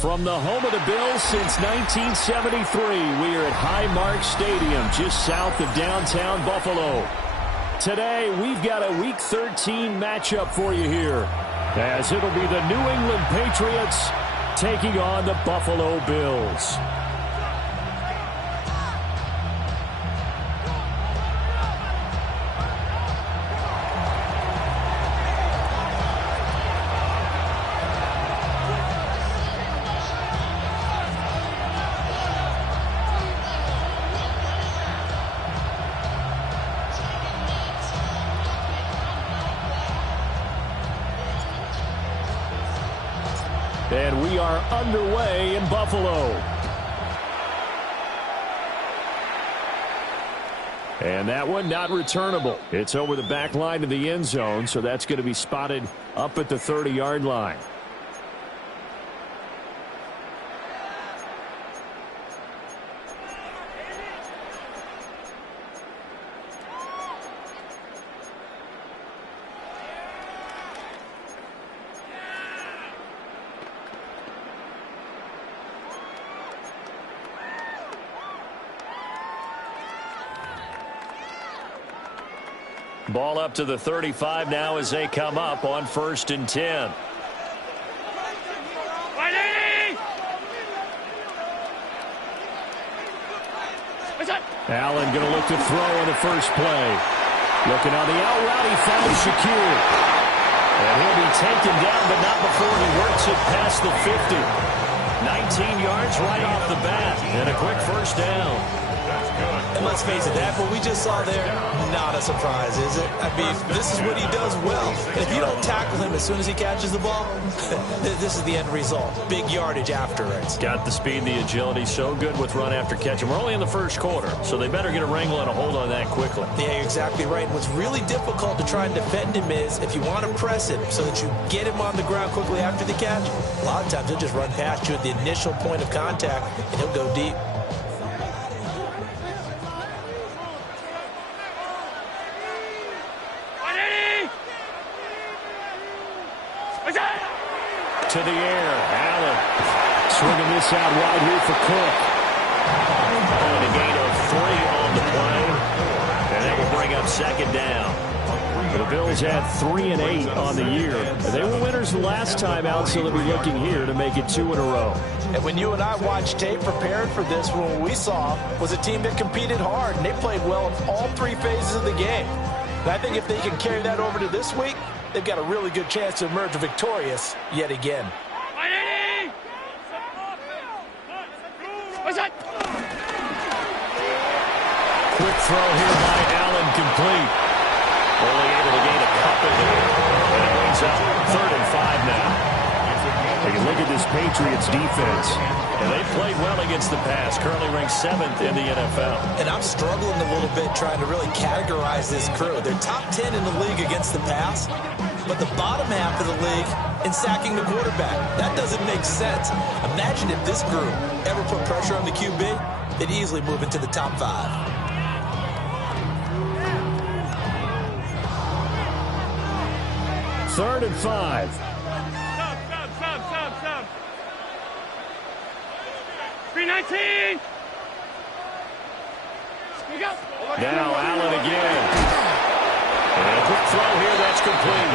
From the home of the Bills since 1973, we are at Highmark Stadium, just south of downtown Buffalo. Today, we've got a Week 13 matchup for you here, as it'll be the New England Patriots taking on the Buffalo Bills. And we are underway in Buffalo. And that one not returnable. It's over the back line of the end zone, so that's going to be spotted up at the 30-yard line. Ball up to the 35 now as they come up on 1st and 10. Allen going to look to throw on the first play. Looking on the out route, he found Shakir. And he'll be taken down, but not before he works it past the 50. 19 yards right off the bat, and a quick first down. And let's face it, that what we just saw there, not a surprise, is it? I mean, this is what he does well. And if you don't tackle him as soon as he catches the ball, this is the end result. Big yardage after it. Got the speed, the agility, so good with run after catch. And we're only in the first quarter, so they better get a wrangle and a hold on that quickly. Yeah, you're exactly right. And what's really difficult to try and defend him is if you want to press him so that you get him on the ground quickly after the catch, a lot of times he'll just run past you at the initial point of contact, and he'll go deep. To the air, Allen swinging this out wide here for Cook. And a gain of 3 on the play, and that will bring up 2nd down. The Bills had 3 and 8 on the year. They were winners the last time out, so they'll be looking here to make it 2 in a row. And when you and I watched tape prepared for this, what we saw was a team that competed hard, and they played well in all 3 phases of the game. And I think if they can carry that over to this week, they've got a really good chance to emerge victorious yet again. Quick throw here by Allen, complete. Only able to gain a couple there. And it brings up 3rd and 5 now. Take a look at this Patriots defense. And they played well against the pass. Currently ranked 7th in the NFL. And I'm struggling a little bit trying to really categorize this crew. They're top 10 in the league against the pass, but the bottom half of the league in sacking the quarterback. That doesn't make sense. Imagine if this group ever put pressure on the QB, they'd easily move into the top 5. Third and 5. Stop. 319. Now Allen again. And a quick throw here, that's complete.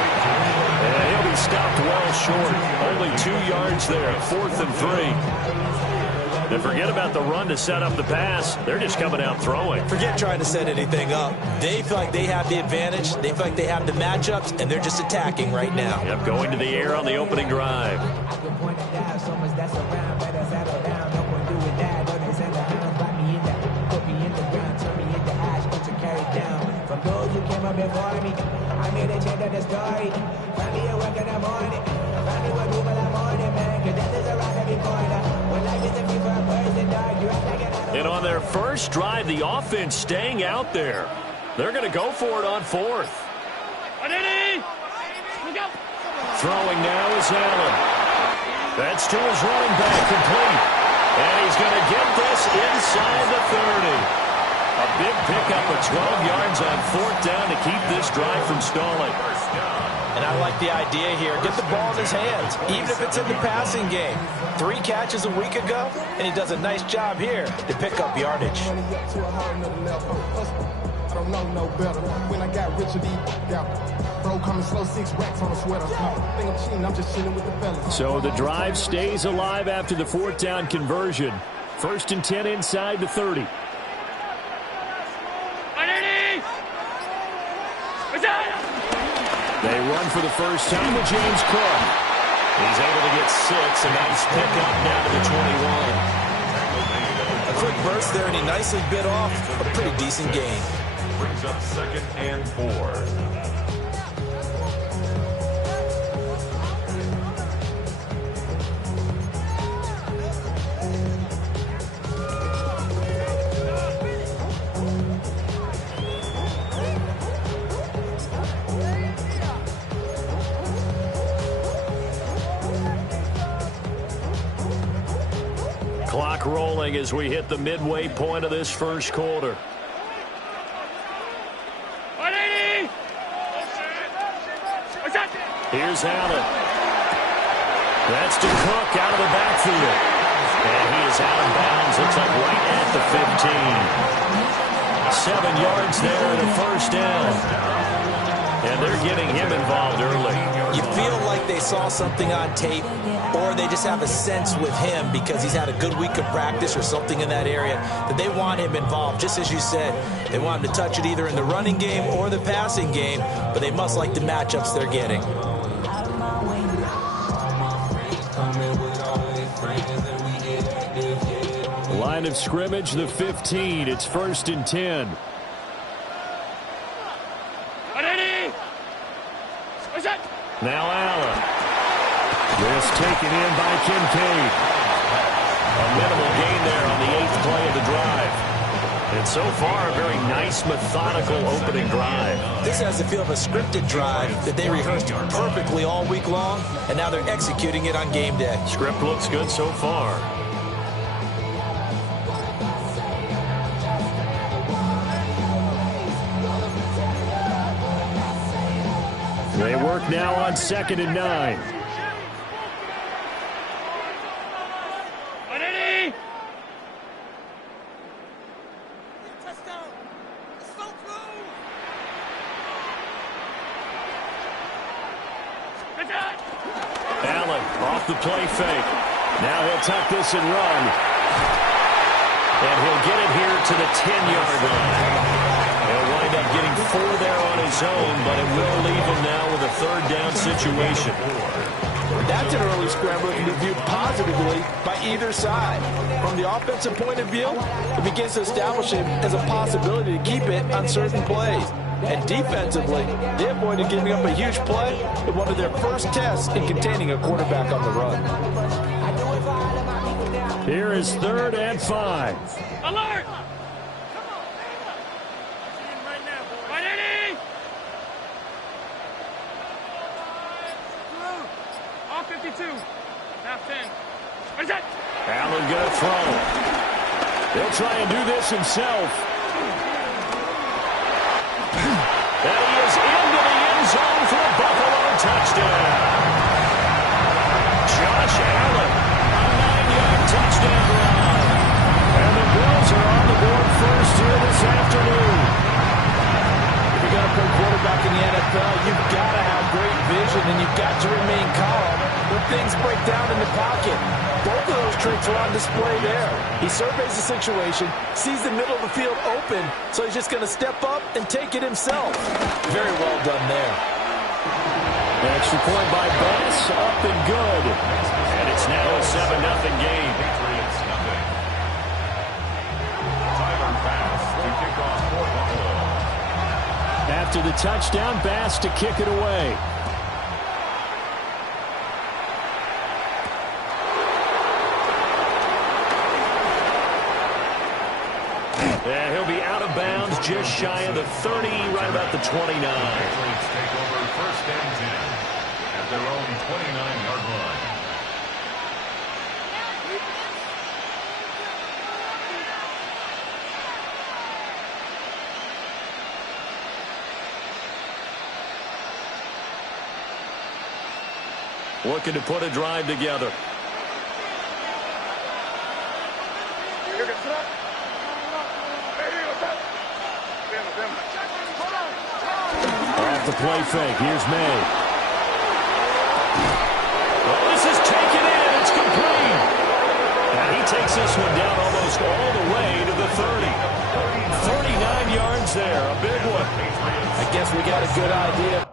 And he'll be stopped well short. Only 2 yards there, 4th and 3. And forget about the run to set up the pass. They're just coming out throwing. Forget trying to set anything up. They feel like they have the advantage. They feel like they have the matchups, and they're just attacking right now. Yep, going to the air on the opening drive. And on their first drive, the offense staying out there. They're going to go for it on 4th. Throwing now is Allen. That's to his running back, complete. And he's going to get this inside the 30. A big pickup of 12 yards on 4th down to keep this drive from stalling. And I like the idea here. Get the ball in his hands, even if it's in the passing game. 3 catches a week ago, and he does a nice job here to pick up yardage. So the drive stays alive after the 4th down conversion. 1st and 10 inside the 30. They run for the first time with James Cook. He's able to get 6, a nice pickup down to the 21. A quick burst there, and he nicely bit off a pretty decent gain. Brings up 2nd and 4. Clock rolling as we hit the midway point of this first quarter. 180! Here's Allen. That's to Cook out of the backfield. And he is out of bounds. Looks like right at the 15. 7 yards there and a first down. And they're getting him involved early. You feel like they saw something on tape, or they just have a sense with him because he's had a good week of practice or something in that area that they want him involved. Just as you said, they want him to touch it either in the running game or the passing game, but they must like the matchups they're getting. Line of scrimmage, the 15. It's 1st and 10. 180! Now Allen. This taken in by Kincaid. A minimal gain there on the 8th play of the drive. And so far, a very nice, methodical opening drive. This has the feel of a scripted drive that they rehearsed perfectly all week long, and now they're executing it on game day. Script looks good so far. They work now on 2nd and 9. 180! Allen off the play fake. Now he'll tuck this and run. And he'll get it here to the 10-yard line. He'll wind up getting 4 there on his own, but it will leave him now with a 3rd down situation. That's an early scramble that can be viewed positively by either side. From the offensive point of view, it begins to establish him as a possibility to keep it on certain plays. And defensively, they avoided giving up a huge play with one of their first tests in containing a quarterback on the run. Here is 3rd and 5. Alert! 180! All 52. Now 10. What is that? Allen gonna throw. He'll try and do this himself. And he is into the end zone for a Buffalo touchdown. Josh Allen, a 9-yard touchdown run. And the Bills are on the board first here this afternoon. If you're going to play quarterback in the NFL, you've got to have great vision, and you've got to remain calm when things break down in the pocket. Both of those traits are on display there. He surveys the situation, sees the middle of the field open, so he's just going to step up and take it himself. Very well done there. Extra point by Bass, up and good. And it's now a 7-0 game. Patriots nothing. Tyler Bass to kick off for Buffalo. After the touchdown, Bass to kick it away. And he'll be out of bounds just shy of the 30, right about the 29. Patriots take over 1st and 10 at their own 29-yard line. looking to put a drive together. Off the play fake. Here's May. Well, this is taken in. It's complete. And he takes this one down almost all the way to the 30. 39 yards there. A big one. I guess we got a good idea.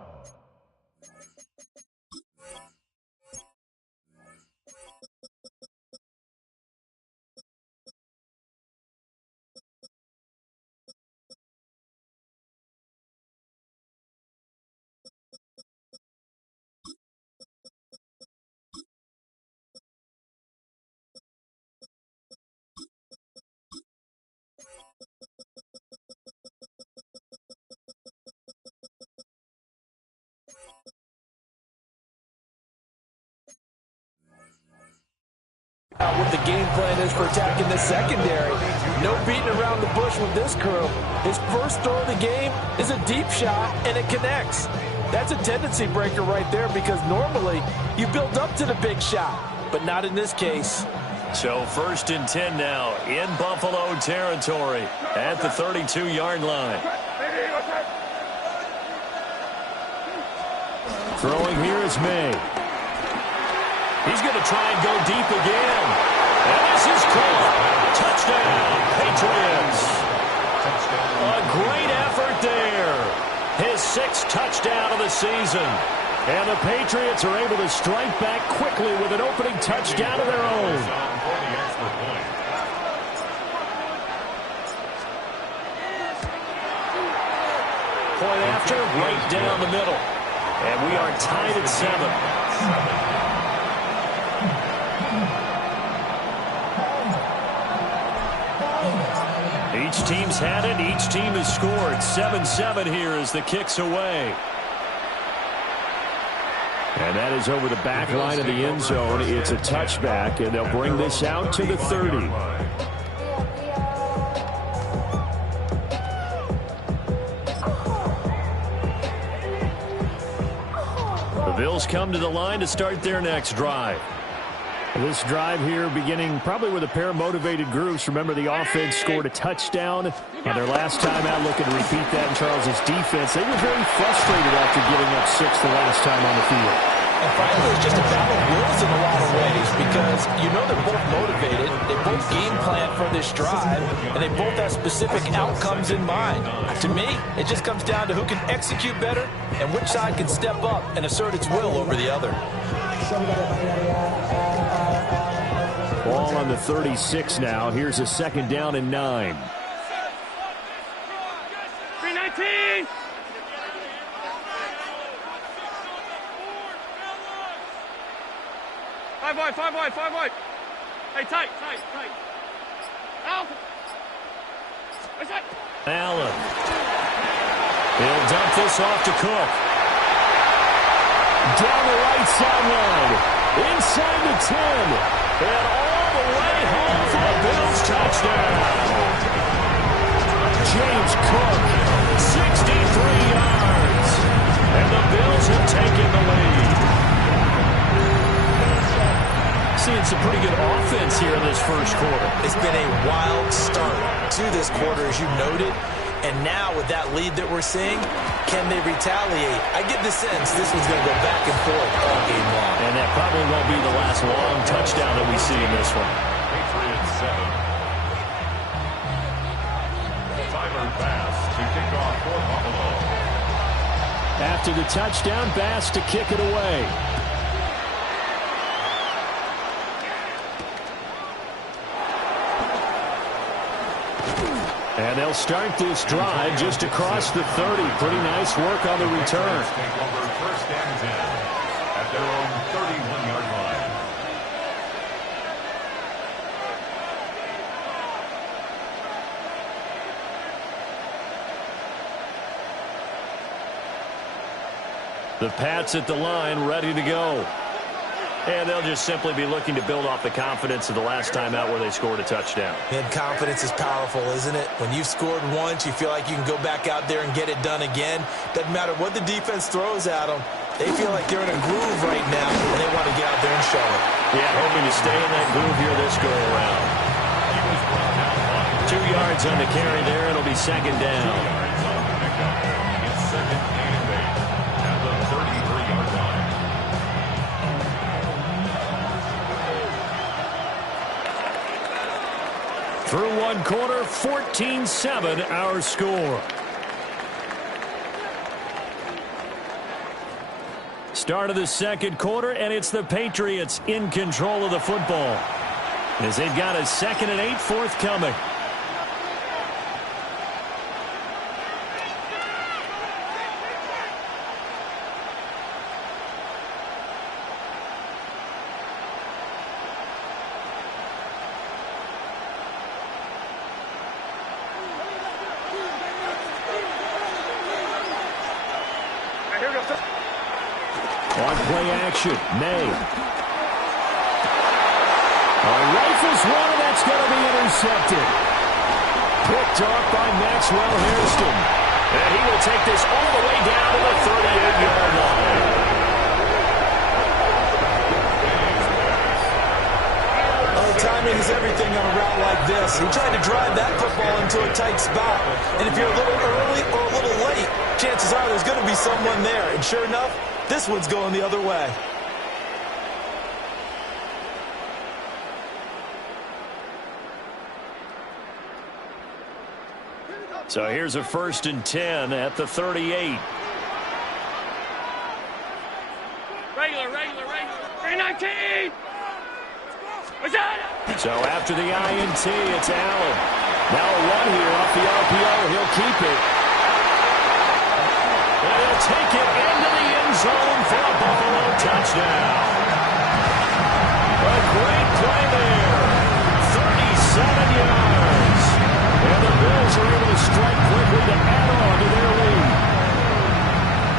What the game plan is for attacking the secondary. No beating around the bush with this crew. His first throw of the game is a deep shot, and it connects. That's a tendency breaker right there because normally you build up to the big shot, but not in this case. So 1st and 10 now in Buffalo territory at the 32-yard line. Throwing here is May. He's going to try and go deep again. And this is caught. Touchdown, Patriots. A great effort there. His 6th touchdown of the season. And the Patriots are able to strike back quickly with an opening touchdown of their own. Point after, right down the middle. And we are tied at 7. Each team's had it. Each team has scored. 7-7 here as the kick's away. And that is over the back line of the end zone. It's a touchback, and they'll bring this out to the 30. The Bills come to the line to start their next drive. This drive here beginning probably with a pair of motivated groups. Remember, the offense scored a touchdown on their last time out, looking to repeat that in Charles's defense. They were very frustrated after giving up 6 the last time on the field. And frankly, it's just a battle of wills in a lot of ways because you know they're both motivated, they both game plan for this drive, and they both have specific outcomes in mind. To me, it just comes down to who can execute better and which side can step up and assert its will over the other. Ball on the 36 now. Here's a 2nd down and 9. 319. Five wide. Hey, tight. Out. Allen. He'll dump this off to Cook. Down the right sideline. Inside the 10. And all the way home for a Bills touchdown. James Cook, 63 yards. And the Bills have taken the lead. Seeing some pretty good offense here in this first quarter. It's been a wild start to this quarter, as you noted. And now with that lead that we're seeing, can they retaliate? I get the sense this one's going to go back and forth all game long. And that probably won't be the last long touchdown that we see in this one. Patriots 7. Tyler Bass to kick off for Buffalo. After the touchdown, Bass to kick it away. And they'll start this drive just across the 30. Pretty nice work on the return. Take over 1st and 10 at their own 31-yard line. The Pats at the line, ready to go. And they'll just simply be looking to build off the confidence of the last time out where they scored a touchdown. And confidence is powerful, isn't it? When you've scored once, you feel like you can go back out there and get it done again. Doesn't matter what the defense throws at them. They feel like they're in a groove right now, and they want to get out there and show it. Yeah, hoping to stay in that groove here this go-around. 2 yards on the carry there. It'll be second down. It's second and 8 at the 33-yard line. Through one quarter, 14-7 our score. Start of the second quarter, and it's the Patriots in control of the football as they've got a 2nd and 8 forthcoming. On play action, May. Rifles one, and that's going to be intercepted. Picked off by Maxwell Hairston. And he will take this all the way down to the 38-yard line. Oh, timing is everything on a route like this. He tried to drive that football into a tight spot. And if you're a little early or a little late, chances are there's going to be someone there. And sure enough, this one's going the other way. So here's a 1st and 10 at the 38. Regular. 319. What's that? So after the INT, it's Allen. Now a run here off the RPO. He'll keep it. And he'll take it into the end zone for a Buffalo touchdown. A great play there. 37 yards. And the Bills are able to strike quickly to add on to their lead.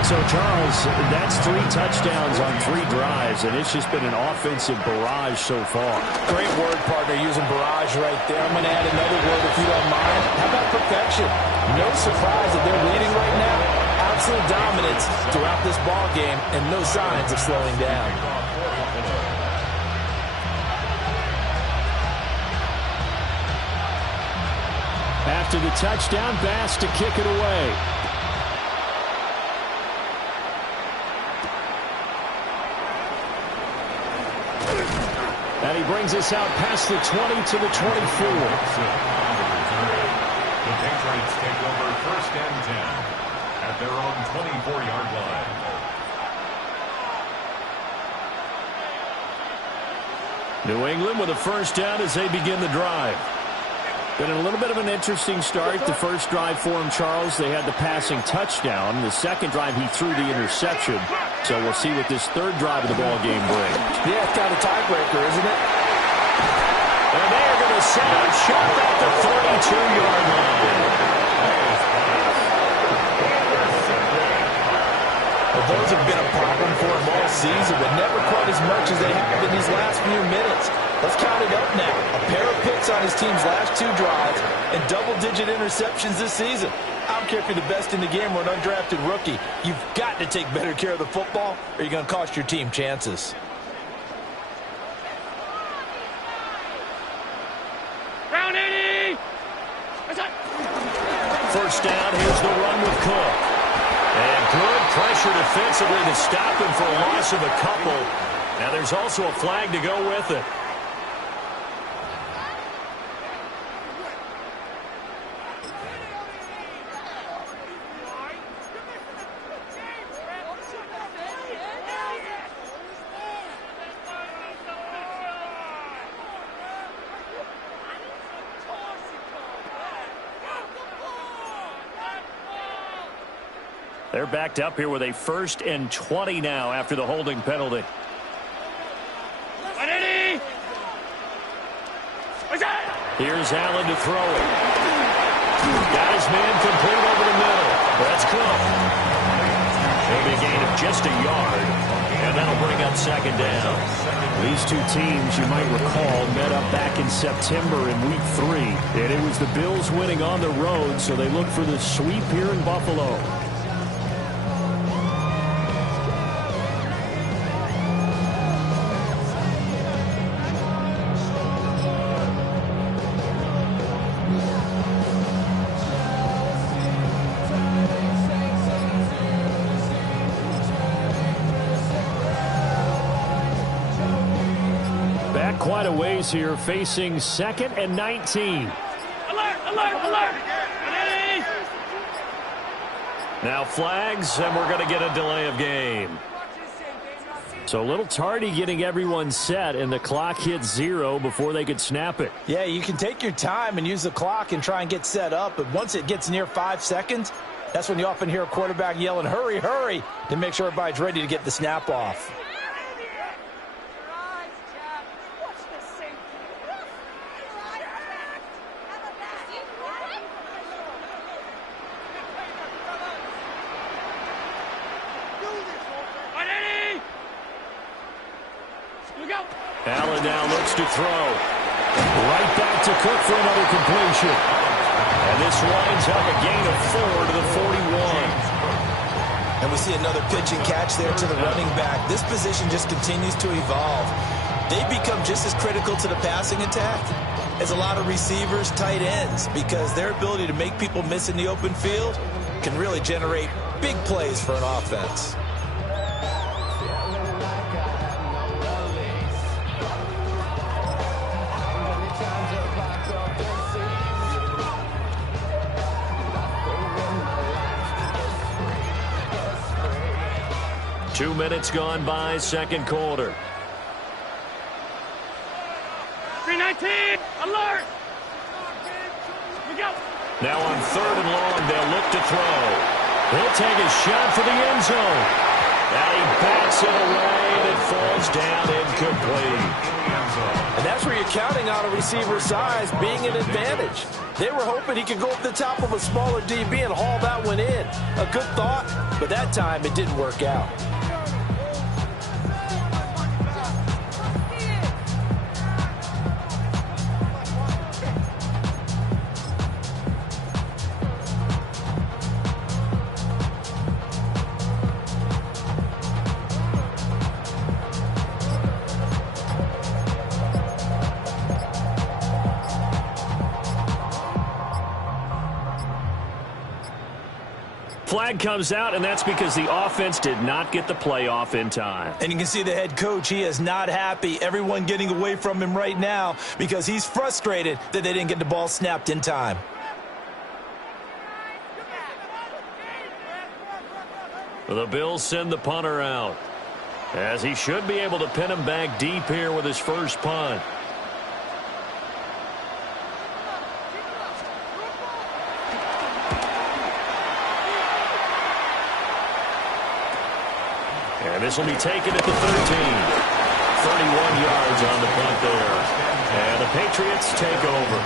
So, Charles, that's 3 touchdowns on 3 drives, and it's just been an offensive barrage so far. Great word, partner, using barrage right there. I'm going to add another word if you don't mind. How about perfection? No surprise that they're leading right now. Absolute dominance throughout this ball game and no signs of slowing down. After the touchdown, Bass to kick it away. And he brings us out past the 20 to the 24. The Patriots take over 1st and 10 at their own 24-yard line. New England with a 1st down as they begin the drive. Been a little bit of an interesting start. The first drive for him, Charles, they had the passing touchdown. The second drive, he threw the interception. So we'll see what this 3rd drive of the ball game brings. Yeah, it's kind of a tiebreaker, isn't it? And they are going to set up shop at the 32-yard line. Well, those have been a problem for him all season, but never quite as much as they have in these last few minutes. Let's count it up now. A pair of picks on his team's last 2 drives and double-digit interceptions this season. I don't care if you're the best in the game or an undrafted rookie. You've got to take better care of the football or you're going to cost your team chances. Round 80. What's that? 1st down, here's the run with Cook. And good pressure defensively to stop him for a loss of a couple. Now there's also a flag to go with it. They're backed up here with a 1st and 20 now after the holding penalty. 180. What's that? Here's Allen to throw it. Got his man complete over the middle. That's Cook. It'll be a gain of just a yard, and that'll bring up 2nd down. These 2 teams, you might recall, met up back in September in Week 3, and it was the Bills winning on the road, so they look for the sweep here in Buffalo. got quite a ways here, facing 2nd and 19. Alert, alert, alert. Ready? Now flags, and we're going to get a delay of game. So a little tardy getting everyone set, and the clock hit 0 before they could snap it. Yeah, you can take your time and use the clock and try and get set up, but once it gets near 5 seconds, that's when you often hear a quarterback yelling, hurry, hurry, to make sure everybody's ready to get the snap off. Allen now looks to throw. Right back to Cook for another completion. And this winds up a gain of 4 to the 41. And we see another pitch and catch there to the running back. This position just continues to evolve. They become just as critical to the passing attack as a lot of receivers, tight ends, because their ability to make people miss in the open field can really generate big plays for an offense. Two minutes gone by, second quarter. 319, alert. We go. Now on 3rd and long, they'll look to throw. He'll take a shot for the end zone. Now he bats it away, and it falls down incomplete. And that's where you're counting on a receiver's size being an advantage. They were hoping he could go up the top of a smaller DB and haul that one in. A good thought, but that time it didn't work out. Flag comes out, and that's because the offense did not get the play off in time. And you can see the head coach, he is not happy. Everyone getting away from him right now because he's frustrated that they didn't get the ball snapped in time. The Bills send the punter out, as he should be able to pin him back deep here with his first punt. And this will be taken at the 13. 31 yards on the punt there. And the Patriots take over.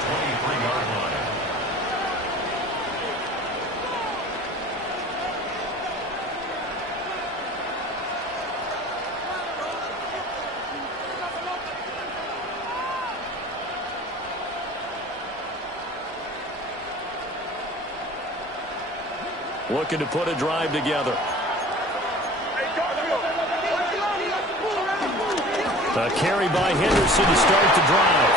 Looking to put a drive together. A carry by Henderson to start the drive.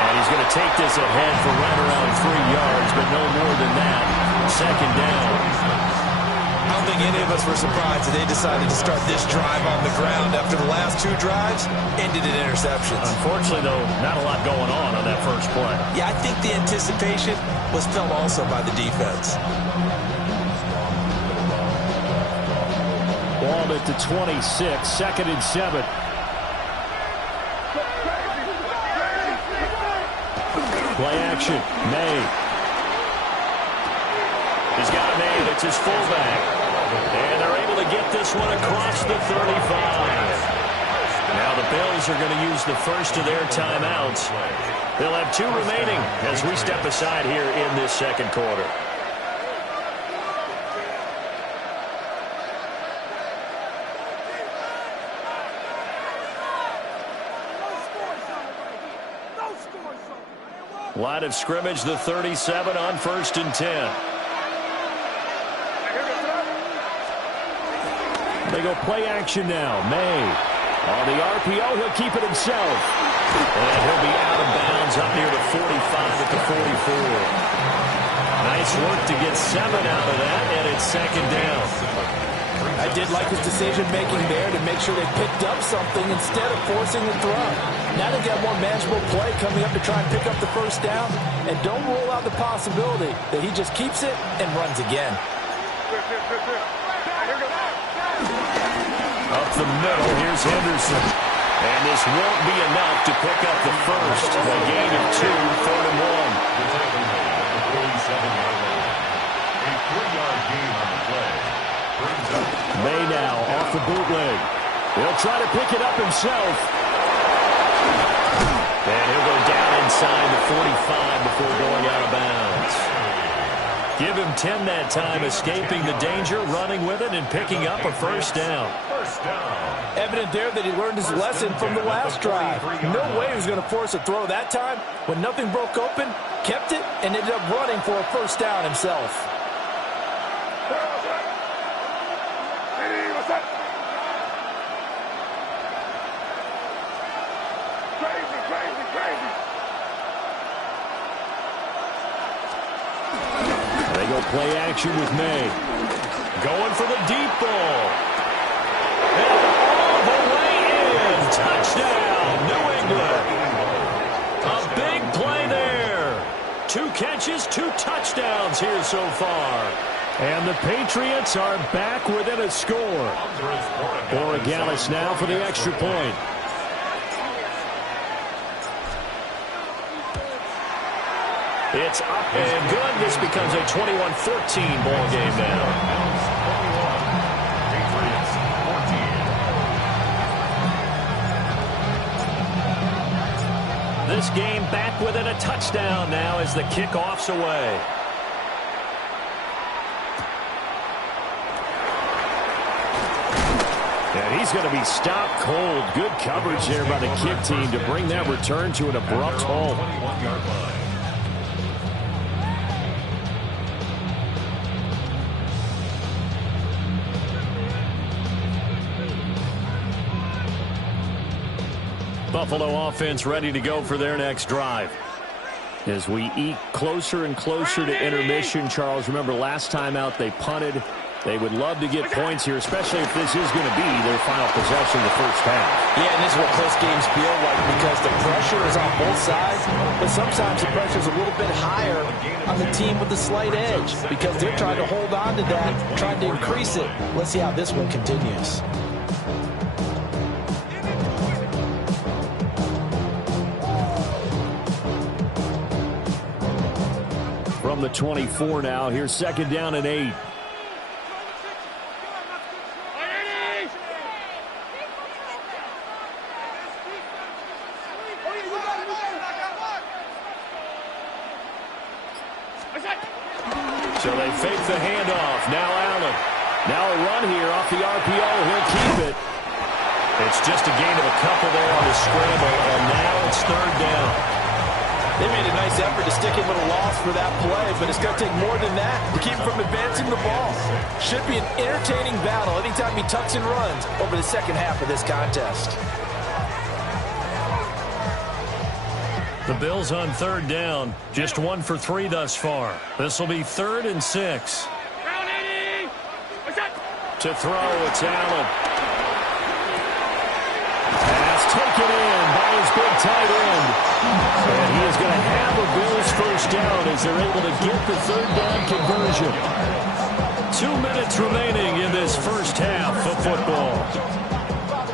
And he's going to take this ahead for right around 3 yards, but no more than that. Second down. I don't think any of us were surprised that they decided to start this drive on the ground after the last 2 drives ended in interceptions. Unfortunately, though, not a lot going on that first play. Yeah, I think the anticipation was felt also by the defense. Ball at the 26, 2nd and 7. Play action. May. He's got a man. It's his fullback. And they're able to get this one across the 35. Now the Bills are going to use the first of their timeouts. They'll have 2 remaining as we step aside here in this second quarter. Line of scrimmage, the 37 on 1st and 10. They go play action now. May on the RPO. He'll keep it himself. And he'll be out of bounds up near the 45 at the 44. Nice work to get 7 out of that, and it's 2nd down. I did like his decision-making there to make sure they picked up something instead of forcing the throw. Now they've got more manageable play coming up to try and pick up the first down, and don't rule out the possibility that he just keeps it and runs again. Up the middle, here's Henderson. And this won't be enough to pick up the first. A gain of 2, 3rd and 1. The tackle made at the 47-yard line. A 3-yard gain on the play. Brings up May now off the bootleg. He'll try to pick it up himself. And he'll go down inside the 45 before going out of bounds. Give him 10 that time, escaping the danger, running with it, and picking up a first down. first down. Evident there that he learned his lesson from the last drive. No way he was going to force a throw that time. When nothing broke open, kept it, and ended up running for a first down himself. They go play action with May. Going for the deep ball. And all the way in. Touchdown, New England. A big play there. 2 catches, 2 touchdowns here so far. And the Patriots are back within a score. Borregales now for the extra point. It's up and good. This becomes a 21-14 ball game now. Patriots 14. This game back within a touchdown now as the kickoff's away. And he's going to be stopped cold. Good coverage there by the kick team to bring that return to an abrupt halt. 21-yard line. Buffalo offense ready to go for their next drive. As we eke closer and closer to intermission, Charles, remember last time out they punted. They would love to get points here, especially if this is going to be their final possession of the first half. Yeah, and this is what close games feel like because the pressure is on both sides, but sometimes the pressure is a little bit higher on the team with the slight edge because they're trying to hold on to that, trying to increase it. Let's see how this one continues. From the 24 now, here's 2nd down and 8. So they fake the handoff. Now Allen. Now a run here off the RPO. He'll keep it. It's just a gain of a couple there on the scramble, and now it's 3rd down. They made a nice effort to stick him with a loss for that play, but it's going to take more than that to keep him from advancing the ball. Should be an entertaining battle anytime he tucks and runs over the second half of this contest. The Bills on 3rd down. Just 1 for 3 thus far. This will be 3rd and 6. To throw, it's Allen. Pass taken in by his big tight end. And he is going to have a Bills first down as they're able to get the 3rd down conversion. 2 minutes remaining in this first half of football.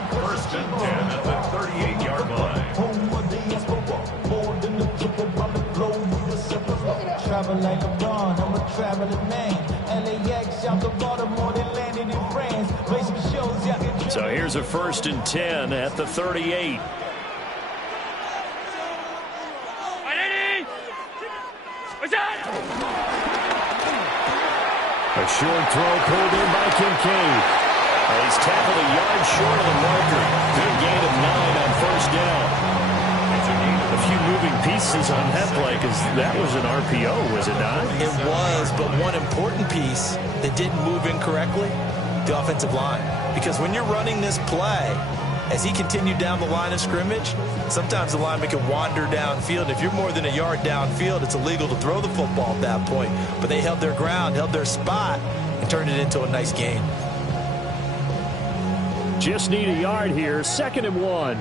1st and 10 at the 38-yard line. Travel like a Dawn, I'm a traveling man. LAX out to Baltimore, they landed in France. Play some shows, yeah. So here's a 1st and 10 at the 38. A short throw pulled in by Kincaid. He's tackled a yard short of the marker. Good gain of 9 on 1st down. A few moving pieces on that play because that was an RPO, was it not? It was, but one important piece that didn't move incorrectly, the offensive line. Because when you're running this play, as he continued down the line of scrimmage, sometimes the lineman can wander downfield. If you're more than a yard downfield, it's illegal to throw the football at that point. But they held their ground, held their spot, and turned it into a nice gain. Just need a yard here. 2nd and 1.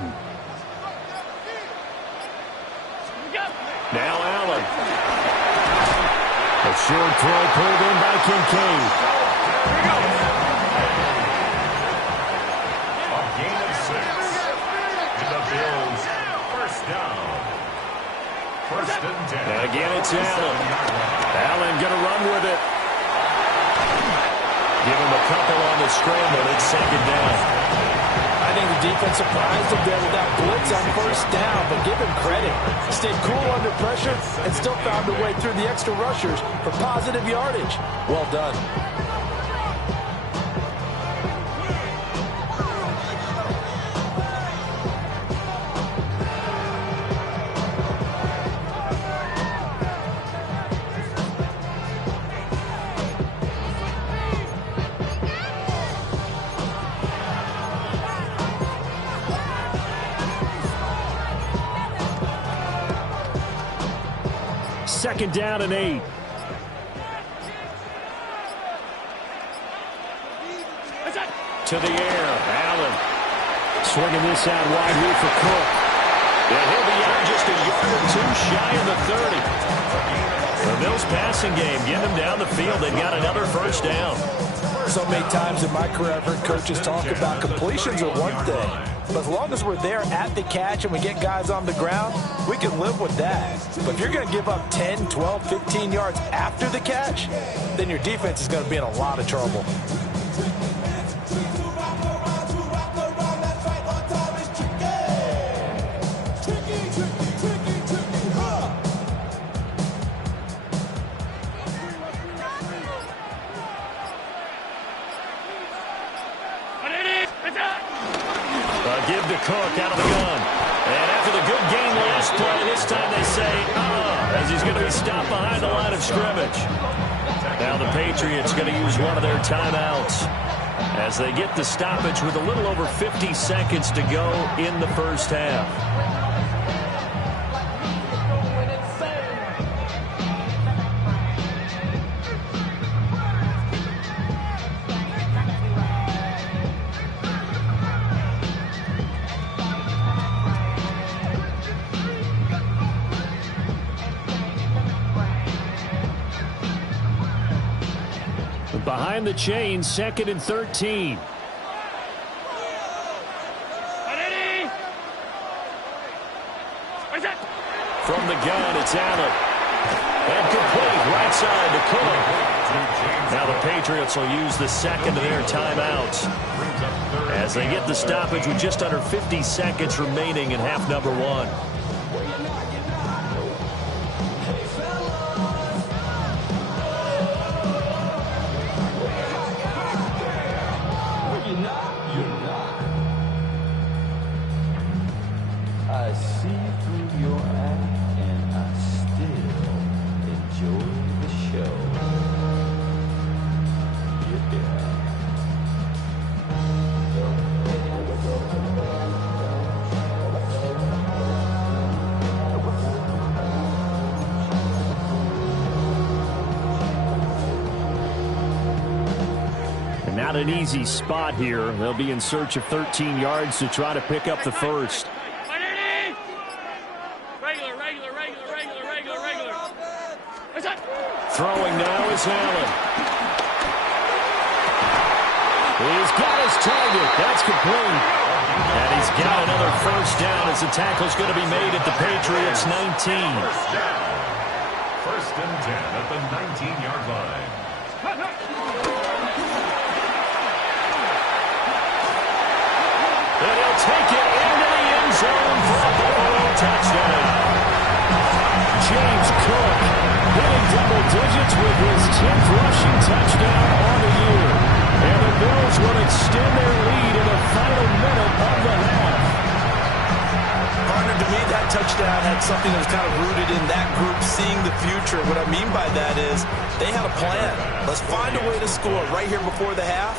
Now Allen. A short throw pulled in by Kincaid. A gain of 6. And the Bills, first down. 1st and 10. And again it's Allen. Allen going to run with it. Give him a couple on the scramble. It's 2nd down. I think the defense surprised him there with that blitz on 1st down, but give him credit. Stayed cool under pressure and still found a way through the extra rushers for positive yardage. Well done. Second down and 8. To the air. Allen swinging this out wide here for Cook. And he'll be out just a yard or two shy of the 30. The Bills passing game getting them down the field. They've got another 1st down. So many times in my career I've heard coaches talk about completions are one thing, but as long as we're there at the catch and we get guys on the ground, we can live with that. But if you're going to give up 10, 12, 15 yards after the catch, then your defense is going to be in a lot of trouble. Give to Cook out of the gun. And after the good game last play, this time they say, as he's going to be stopped behind the line of scrimmage. Now the Patriots going to use one of their timeouts as they get the stoppage with a little over 50 seconds to go in the 1st half. Behind the chain, 2nd and 13. From the gun, it's Allen. And complete right side to Cook. Now the Patriots will use the 2nd of their timeouts as they get the stoppage with just under 50 seconds remaining in half number 1. I see through your act and I still enjoy the show. And not an easy spot here. They'll be in search of 13 yards to try to pick up the 1st. Throwing now is Allen. He's got his target. That's complete. And he's got another 1st down as the tackle's going to be made at the Patriots' 19. 1st and 10 at the 19-yard line. And he'll take it into the end zone for a Buffalo touchdown. James Cook hitting double digits with his 10th rushing touchdown on the year. And the Bills will extend their lead in the final minute of the half. Partner, to me, that touchdown had something that was kind of rooted in that group seeing the future. What I mean by that is they had a plan. Let's find a way to score right here before the half,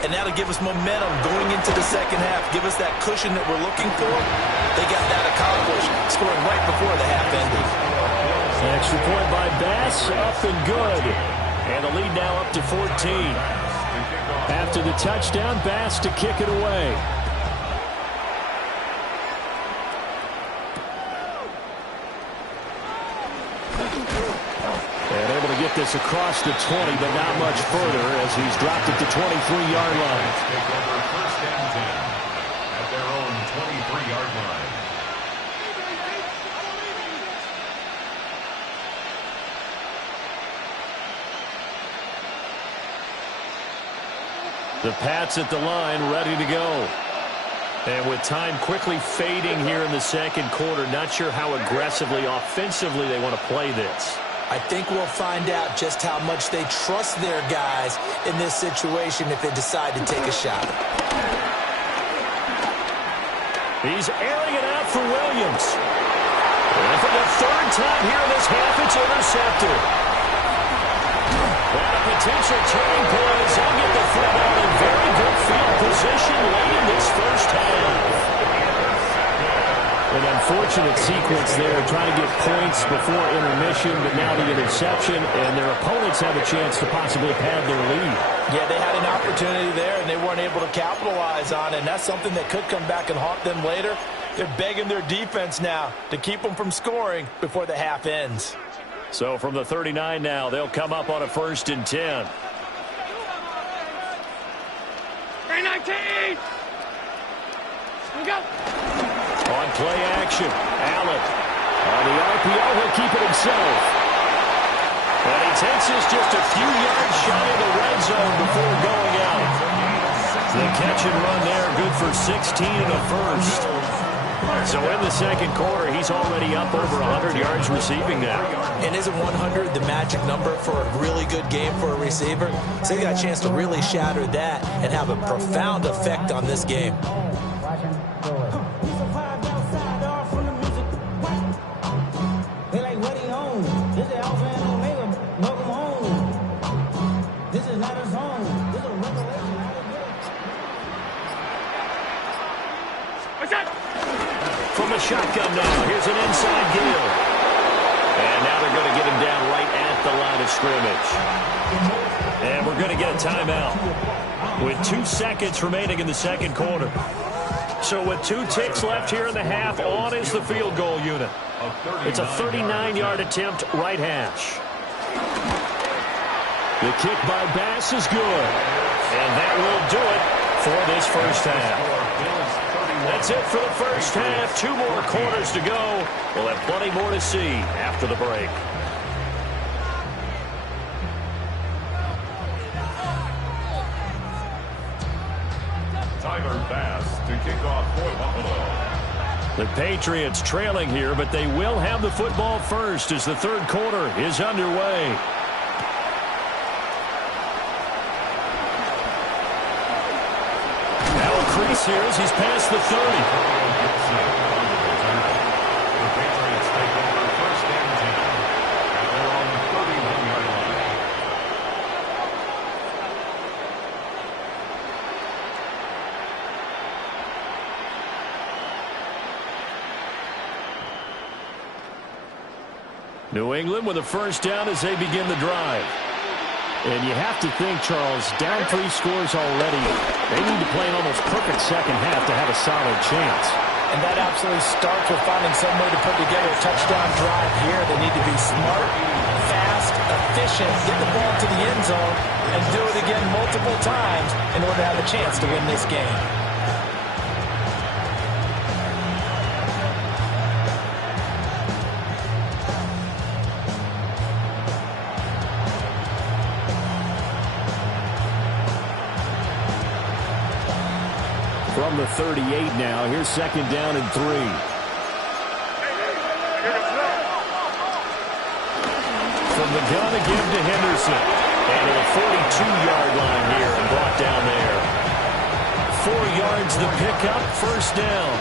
and that'll give us momentum going into the 2nd half, give us that cushion that we're looking for. They got that accomplished, scoring right before the half ended. Extra point by Bass, up and good. And the lead now up to 14. After the touchdown, Bass to kick it away. And able to get this across the 20, but not much further as he's dropped at the 23-yard line. Take over first and 10 at their own 23-yard line. The Pats at the line, ready to go. And with time quickly fading here in the second quarter, not sure how aggressively, offensively they want to play this. I think we'll find out just how much they trust their guys in this situation if they decide to take a shot. He's airing it out for Williams. And for the third time here in this half, it's intercepted. And a potential turning point as he'll get the football in very good field position late in this first half. An unfortunate sequence there, trying to get points before intermission, but now the interception, and their opponents have a chance to possibly pad their lead. Yeah, they had an opportunity there, and they weren't able to capitalize on it, and that's something that could come back and haunt them later. They're begging their defense now to keep them from scoring before the half ends. So from the 39 now, they'll come up on a 1st and 10. 319! Go! On play action, Allen. On the RPO, he'll keep it himself. And he takes this just a few yards shy of the red zone before going out. The catch and run there, good for 16 and a first. So in the second quarter, he's already up over 100 yards receiving now. And isn't 100 the magic number for a really good game for a receiver? So they got a chance to really shatter that and have a profound effect on this game. From the shotgun now, here's an inside deal. And now they're going to get him down right at the line of scrimmage. And we're going to get a timeout with 2 seconds remaining in the second quarter. So with 2 ticks left here in the half, on is the field goal unit. It's a 39-yard attempt, right hash. The kick by Bass is good. And that will do it for this first half. That's it for the first half. 2 more quarters to go. We'll have plenty more to see after the break. Tyler Bass to kick off for Buffalo. The Patriots trailing here, but they will have the football first as the third quarter is underway. Crease here as he's past the 30. The Patriots take over first and 10 at their own 31-yard line. New England with a first down as they begin the drive. And you have to think, Charles, down 3 scores already. They need to play an almost perfect second half to have a solid chance. And that absolutely starts with finding some way to put together a touchdown drive here. They need to be smart, fast, efficient, get the ball to the end zone, and do it again multiple times in order to have a chance to win this game. From the 38 now, here's second down and 3. From the gun again to Henderson. And to the 42-yard line here and brought down there. 4 yards the pickup, first down.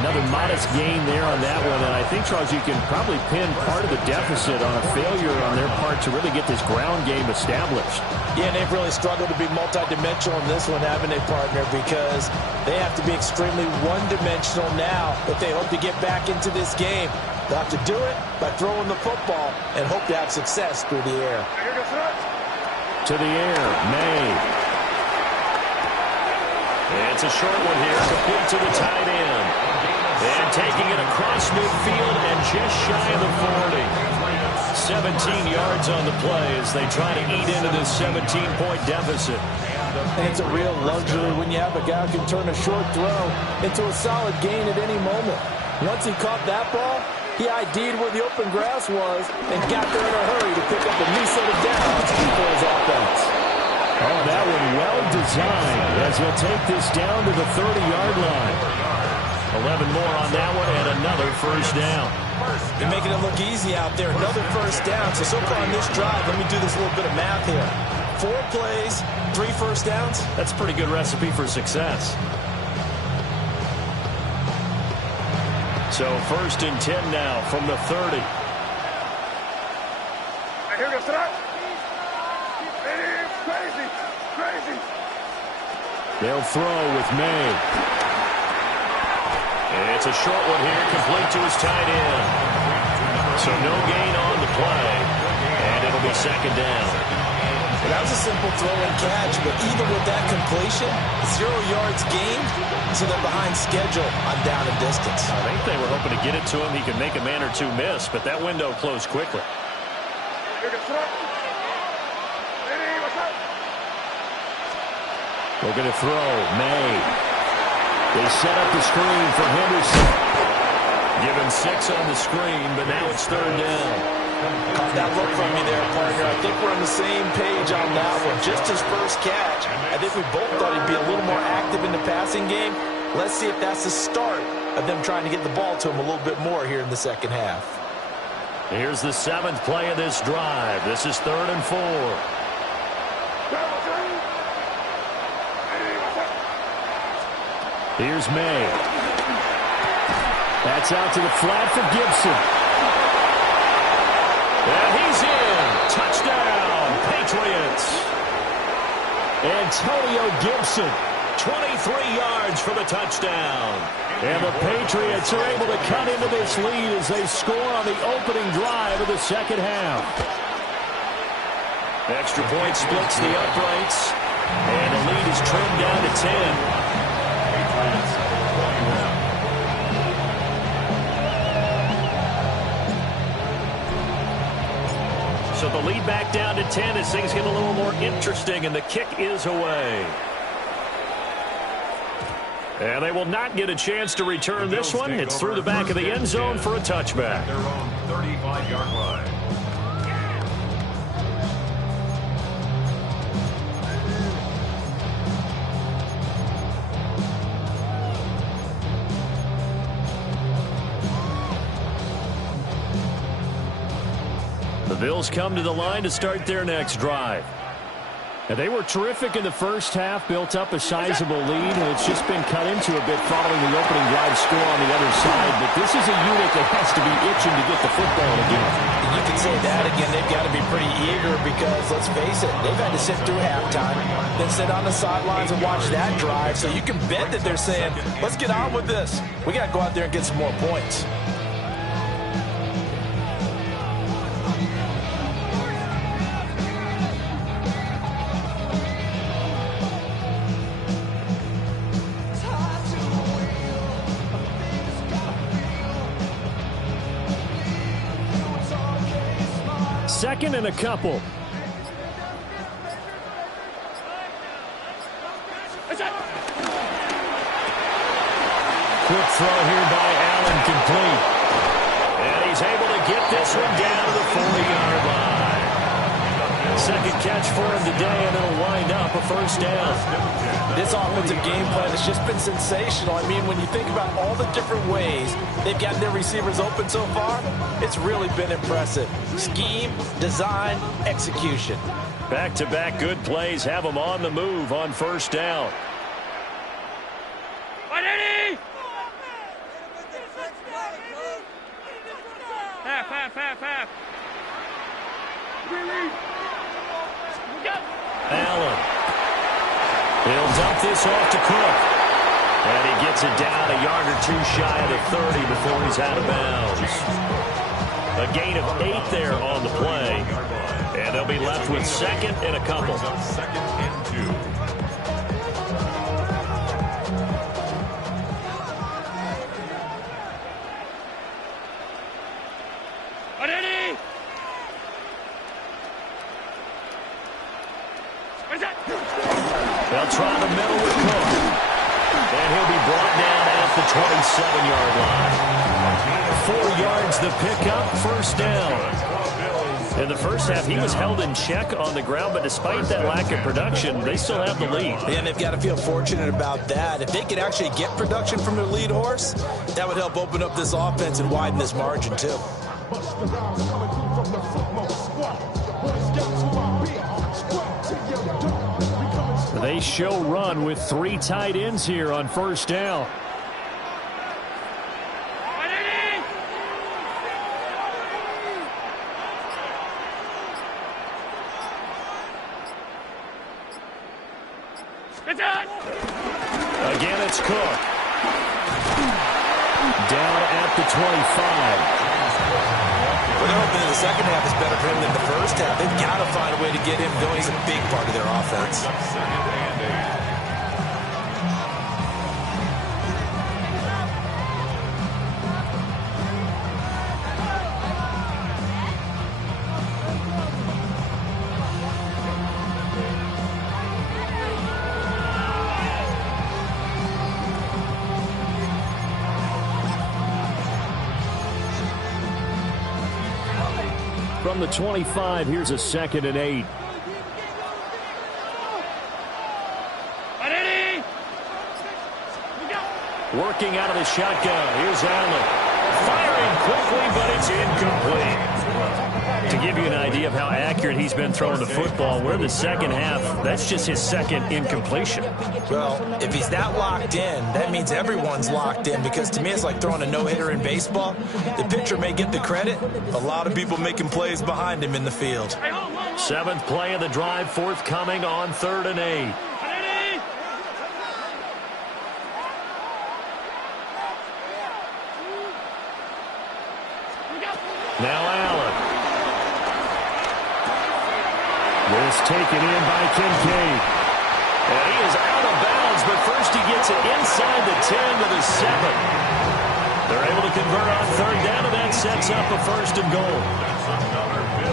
Another modest gain there on that one, and I think, Charles, you can probably pin part of the deficit on a failure on their part to really get this ground game established. Yeah, they've really struggled to be multidimensional in this one, haven't they, partner? Because they have to be extremely one-dimensional now if they hope to get back into this game. They'll have to do it by throwing the football and hope to have success through the air. To the air, May. It's a short one here, complete to the tight end. And taking it across midfield and just shy of the 40. 17 yards on the play as they try to eat into this 17-point deficit. And it's a real luxury when you have a guy who can turn a short throw into a solid gain at any moment. Once he caught that ball, he ID'd where the open grass was and got there in a hurry to pick up a new set of downs for his offense. Oh, that one well designed as he'll take this down to the 30-yard line. 11 more on that one and another first down. They're making it look easy out there. Another first down. So far on this drive, let me do this little bit of math here. 4 plays, 3 first downs. That's a pretty good recipe for success. So first and 10 now from the 30. Here we go, start. It is crazy, crazy. They'll throw with May. It's a short one here, complete to his tight end. So no gain on the play, and it'll be second down. Well, that was a simple throw and catch, but even with that completion, 0 yards gained, so they're behind schedule on down and distance. I think they were hoping to get it to him. He could make a man or two miss, but that window closed quickly. We're going to throw. May. They set up the screen for Henderson. Given 6 on the screen, but now it's third down. Caught that look from me there, partner. I think we're on the same page on that one. Just his first catch. I think we both thought he'd be a little more active in the passing game. Let's see if that's the start of them trying to get the ball to him a little bit more here in the second half. Here's the 7th play of this drive. This is 3rd and 4. Here's May. That's out to the flat for Gibson. And he's in. Touchdown, Patriots. Antonio Gibson, 23 yards for the touchdown. And the Patriots are able to cut into this lead as they score on the opening drive of the second half. Extra point splits the uprights. And the lead is trimmed down to 10. So the lead back down to 10 as things get a little more interesting, and the kick is away. And they will not get a chance to return this one. It's through the back of the end zone for a touchback. Their own 35-yard line. The Bills come to the line to start their next drive. And they were terrific in the first half, built up a sizable lead, and it's just been cut into a bit following the opening drive score on the other side. But this is a unit that has to be itching to get the football again. And you can say that again. They've got to be pretty eager because, let's face it, they've had to sit through halftime, then sit on the sidelines and watch that drive. So you can bet that they're saying, let's get on with this. We got to go out there and get some more points. Second and a couple. Quick throw here by Allen, complete. And he's able to get this one down to the 40-yard line. Second catch for him today, and it'll wind up a first down. This offensive game plan has just been sensational. I mean, when you think about all the different ways they've gotten their receivers open so far, it's really been impressive. Scheme, design, execution. Back-to-back good plays have them on the move on first down. Half. Allen. He'll dump this off to Cook. And he gets it down a yard or two shy of the 30 before he's out of bounds. A gain of 8 there on the play. And they'll be left with second and a couple. Second and 2. the 27-yard line. 4 yards the pickup, first down. In the first half, he was held in check on the ground, but despite that lack of production, they still have the lead. And they've got to feel fortunate about that. If they could actually get production from their lead horse, that would help open up this offense and widen this margin, too. They show run with 3 tight ends here on first down. Again, it's Cook. Down at the 25. Well, they're hoping the second half is better for him than the first half. They've got to find a way to get him going. He's a big part of their offense. From the 25, here's a 2nd and 8. Working out of the shotgun. Here's Allen. Firing quickly, but it's incomplete. To give you an idea of how accurate he's been throwing the football, we're in the second half. That's just his 2nd incompletion. Well, if he's that locked in, that means everyone's locked in, because to me it's like throwing a no-hitter in baseball. The pitcher may get the credit. A lot of people making plays behind him in the field. 7th play of the drive, forthcoming on 3rd and 8. Now Allen. This taken in by Kincaid. And he is out of bounds, but first he gets it inside the 10 to the 7. They're able to convert on 3rd down, and that sets up a 1st and goal.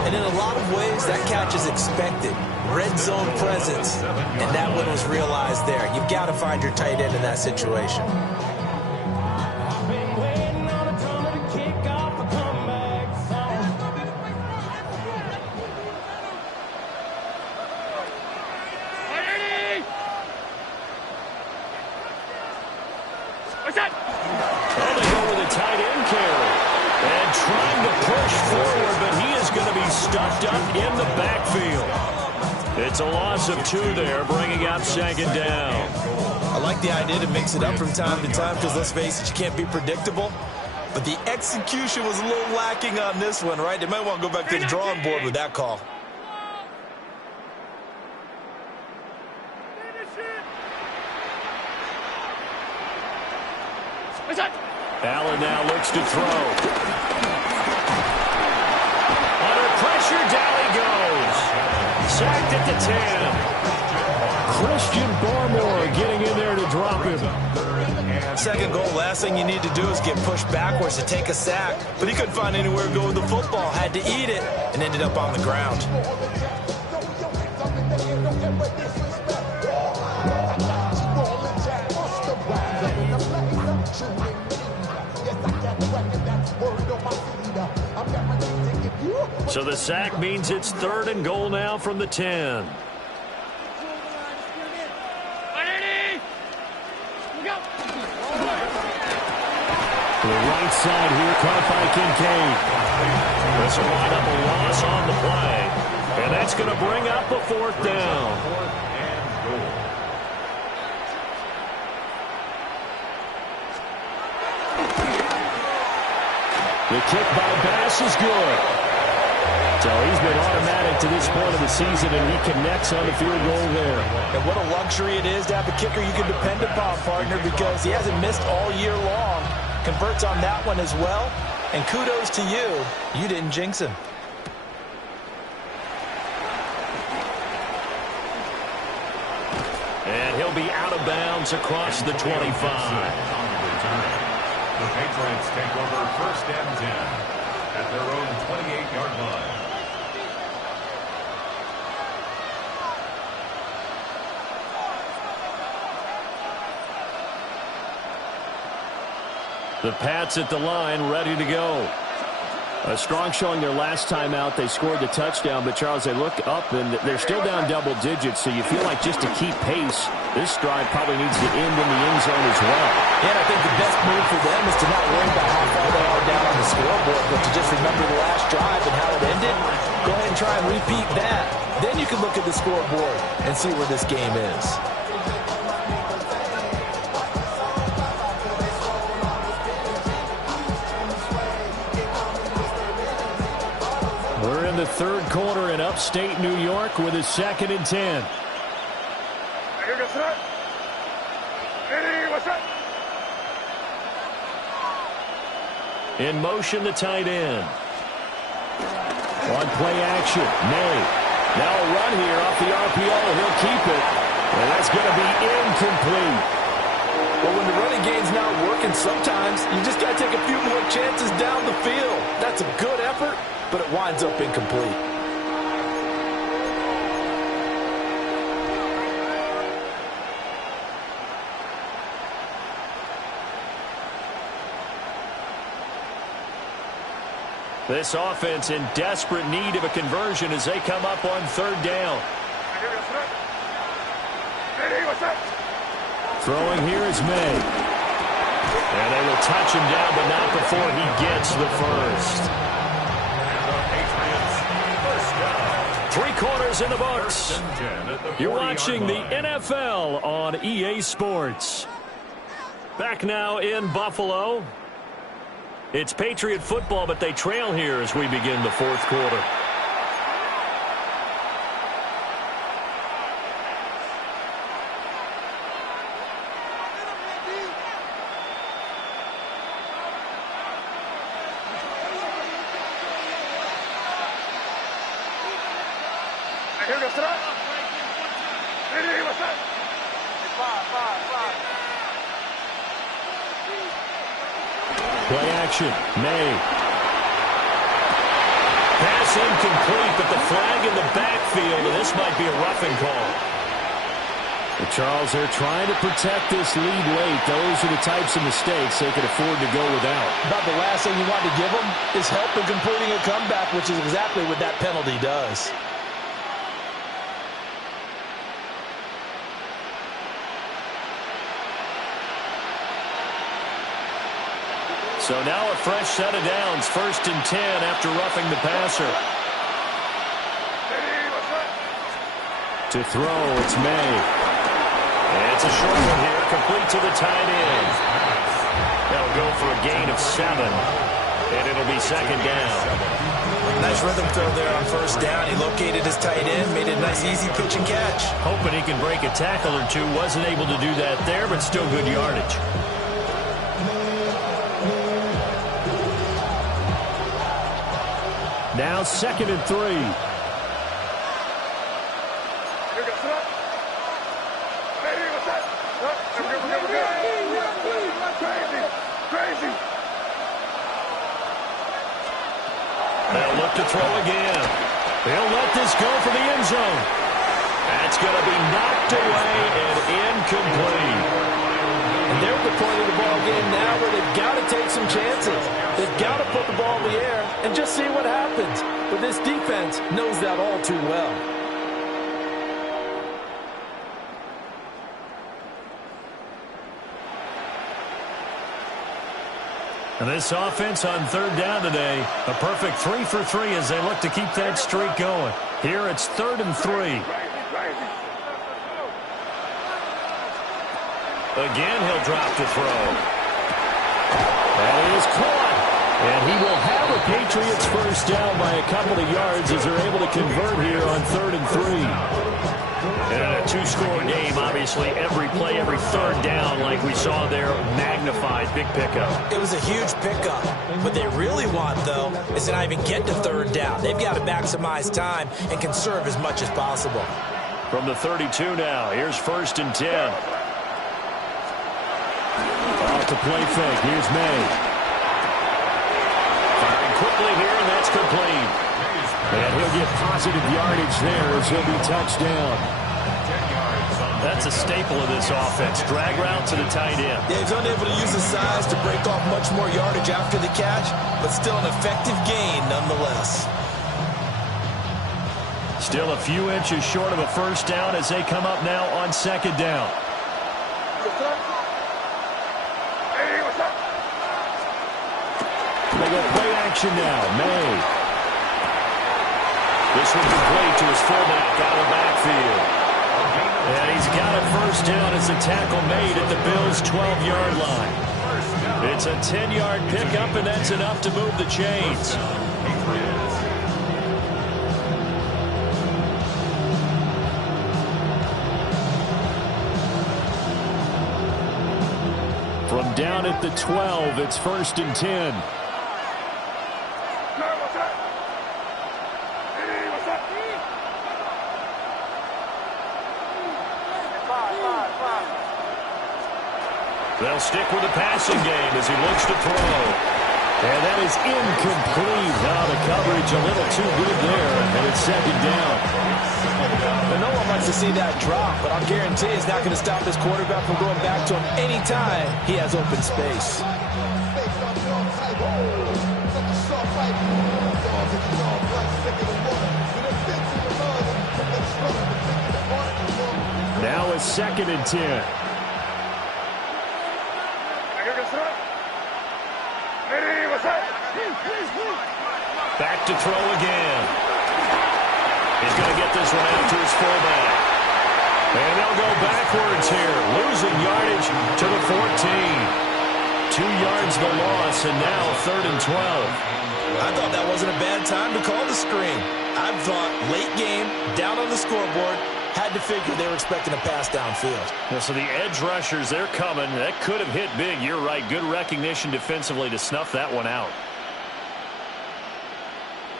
And in a lot of ways, that catch is expected. Red zone presence, and that one was realized there. You've got to find your tight end in that situation. In the backfield. It's a loss of 2 there, bringing up 2nd down. I like the idea to mix it up from time to time, because let's face it, you can't be predictable. But the execution was a little lacking on this one, right? They might want to go back to the drawing board with that call. Allen now looks to throw. Under pressure, down he goes. Sacked at the 10. Christian Barmore getting in there to drop him. 2nd goal, last thing you need to do is get pushed backwards to take a sack. But he couldn't find anywhere to go with the football. Had to eat it and ended up on the ground. So the sack means it's 3rd and goal now from the 10. To the right side here, caught by Kincaid. This will wind up a loss on the play. And that's going to bring up a 4th down. The kick by Bass is good. So he's been automatic to this point of the season, and he connects on the field goal there. And what a luxury it is to have a kicker you can depend upon, partner, because he hasn't missed all year long. Converts on that one as well. And kudos to you. You didn't jinx him. And he'll be out of bounds across the 25. The Patriots take over 1st and 10 at their own 28-yard line. The Pats at the line, ready to go. A strong showing their last time out. They scored the touchdown, but, Charles, they look up, and they're still down double digits, so you feel like just to keep pace, this drive probably needs to end in the end zone as well. And I think the best move for them is to not worry about how far they are down on the scoreboard, but to just remember the last drive and how it ended. Go ahead and try and repeat that. Then you can look at the scoreboard and see where this game is. We're in the third quarter in upstate New York with a 2nd and 10. In motion, the tight end. On play action, May. Now a run here off the RPO. He'll keep it. And that's going to be incomplete. But when the running game's not working, sometimes you just got to take a few more chances down the field. That's a good effort, but it winds up incomplete. This offense in desperate need of a conversion as they come up on 3rd down. Throwing here is May. And they will touch him down, but not before he gets the first. Three quarters in the books. You're watching the NFL on EA Sports. Back now in Buffalo. It's Patriot football, but they trail here as we begin the 4th quarter. Play action, May. Pass incomplete, but the flag in the backfield, and this might be a roughing call. But Charles, they're trying to protect this lead late. Those are the types of mistakes they could afford to go without. About the last thing you want to give them is help in completing a comeback, which is exactly what that penalty does. So now a fresh set of downs, 1st and 10 after roughing the passer. To throw, it's May. And it's a short one here, complete to the tight end. They'll go for a gain of 7, and it'll be 2nd down. Nice rhythm throw there on 1st down. He located his tight end, made it a nice, easy pitch and catch. Hoping he can break a tackle or two. Wasn't able to do that there, but still good yardage. Now 2nd and 3. They'll look to throw again. They'll let this go for the end zone. That's going to be knocked away and incomplete. And they're at the point of the ball game now where they've got to take some chances. They've got to put the ball in the air and just see what happens. But this defense knows that all too well. And this offense on 3rd down today, a perfect 3 for 3 as they look to keep that streak going. Here it's 3rd and 3. Again, he'll drop to throw. That is caught. And he will have a Patriots first down by a couple of yards as they're able to convert here on 3rd and 3. And in a 2-score game, obviously, every play, every 3rd down, like we saw there, magnified, big pickup. It was a huge pickup. What they really want, though, is to not even get to 3rd down. They've got to maximize time and conserve as much as possible. From the 32 now, here's 1st and 10. Off the play fake, here's May. Firing quickly here, and that's complete. And he'll get positive yardage there as he'll be touched down. That's a staple of this offense. Drag route to the tight end. Yeah, he's unable to use his size to break off much more yardage after the catch, but still an effective gain nonetheless. Still a few inches short of a first down as they come up now on second down. They go play action now. May. This one complete to his fullback out of the backfield. And he's got a first down as the tackle made at the Bills' 12-yard line. It's a 10-yard pickup, and that's enough to move the chains. From down at the 12, it's 1st and 10. They'll stick with the passing game as he looks to throw. And that is incomplete. Now the coverage a little too good there, and it's second down. And no one likes to see that drop, but I'll guarantee it's not going to stop this quarterback from going back to him anytime he has open space. Now it's 2nd and 10. Back to throw again. He's going to get this one out to his fullback. And they'll go backwards here, losing yardage to the 14. 2 yards the loss, and now 3rd and 12. I thought that wasn't a bad time to call the screen. I thought late game, down on the scoreboard, had to figure they were expecting a pass downfield. Well, so the edge rushers, they're coming. That could have hit big. You're right. Good recognition defensively to snuff that one out.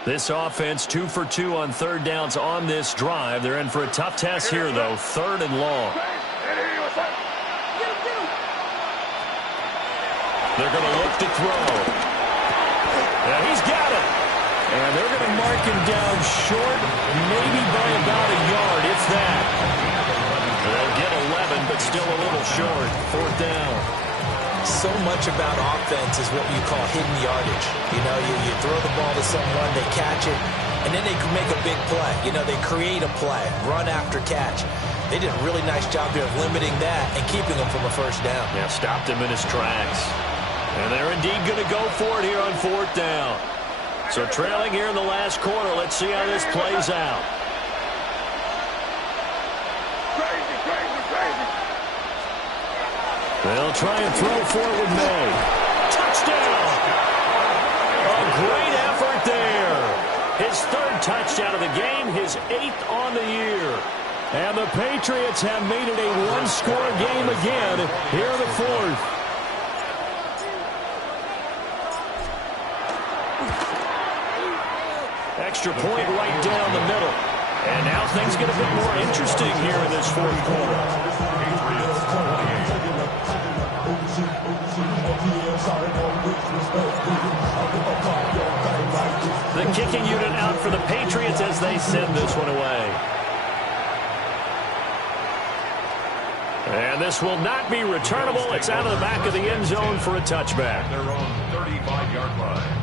This offense 2 for 2 on 3rd downs on this drive. They're in for a tough test here, though. 3rd and long. They're going to look to throw. Yeah, he's got it. And they're going to mark him down short, maybe by about a yard, if that. They'll get 11, but still a little short. 4th down. So much about offense is what you call hidden yardage. You know, you throw the ball to someone, they catch it, and then they can make a big play. You know, they create a play, run after catch. They did a really nice job here of limiting that and keeping him from a first down. Yeah, stopped him in his tracks. And they're indeed going to go for it here on 4th down. So trailing here in the last quarter, let's see how this plays out. They'll try and throw for it with May. Touchdown! A great effort there. His 3rd touchdown of the game, his 8th on the year. And the Patriots have made it a one-score game again here in the 4th. Extra point right down the middle. And now things get a bit more interesting here in this 4th quarter. The kicking unit out for the Patriots as they send this one away. And this will not be returnable. It's out of the back of the end zone for a touchback. Their own 35-yard line.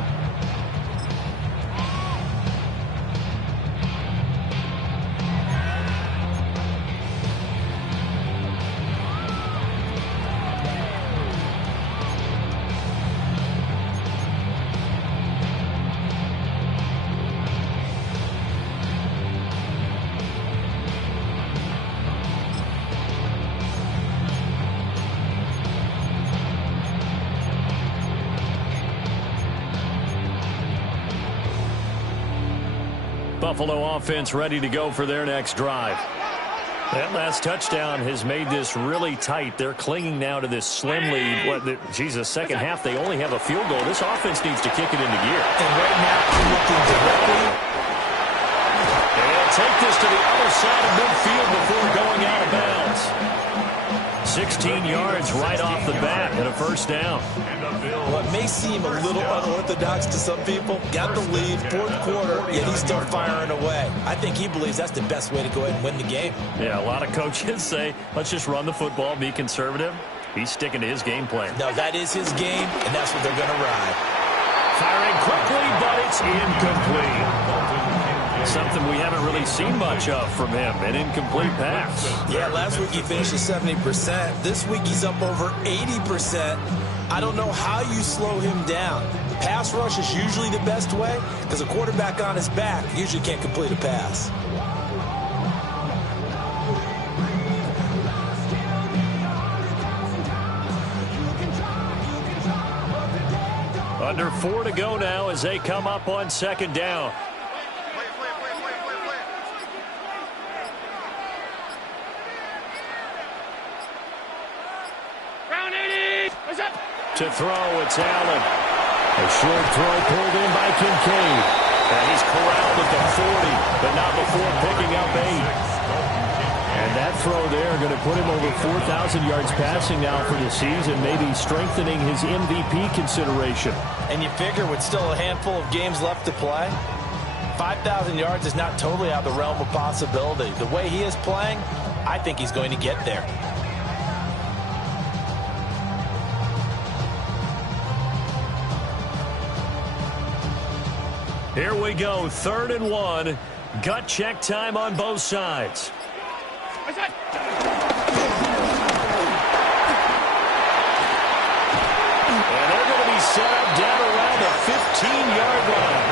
Buffalo offense ready to go for their next drive. That last touchdown has made this really tight. They're clinging now to this slim lead. Jesus, second half, they only have a field goal. This offense needs to kick it into gear. And right now, I'm looking directly. And they'll take this to the other side of midfield before going out of bounds. 16 yards right off the bat and a first down. Well, it may seem a little unorthodox to some people. Got the lead, fourth quarter, yet he's still firing away. I think he believes that's the best way to go ahead and win the game. Yeah, a lot of coaches say, let's just run the football, be conservative. He's sticking to his game plan. No, that is his game, and that's what they're going to ride. Firing quickly, but it's incomplete. Something we haven't really seen much of from him, an incomplete pass. Yeah, last week he finished at 70%. This week he's up over 80%. I don't know how you slow him down. Pass rush is usually the best way because a quarterback on his back usually can't complete a pass. Under 4 to go now as they come up on second down. To throw, it's Allen. A short throw pulled in by Kincaid. And he's corralled at the 40, but not before picking up 8. And that throw there going to put him over 4,000 yards passing now for the season, maybe strengthening his MVP consideration. And you figure with still a handful of games left to play, 5,000 yards is not totally out of the realm of possibility. The way he is playing, I think he's going to get there. Here we go, 3rd and 1. Gut check time on both sides. And they're going to be set up down around the 15-yard line.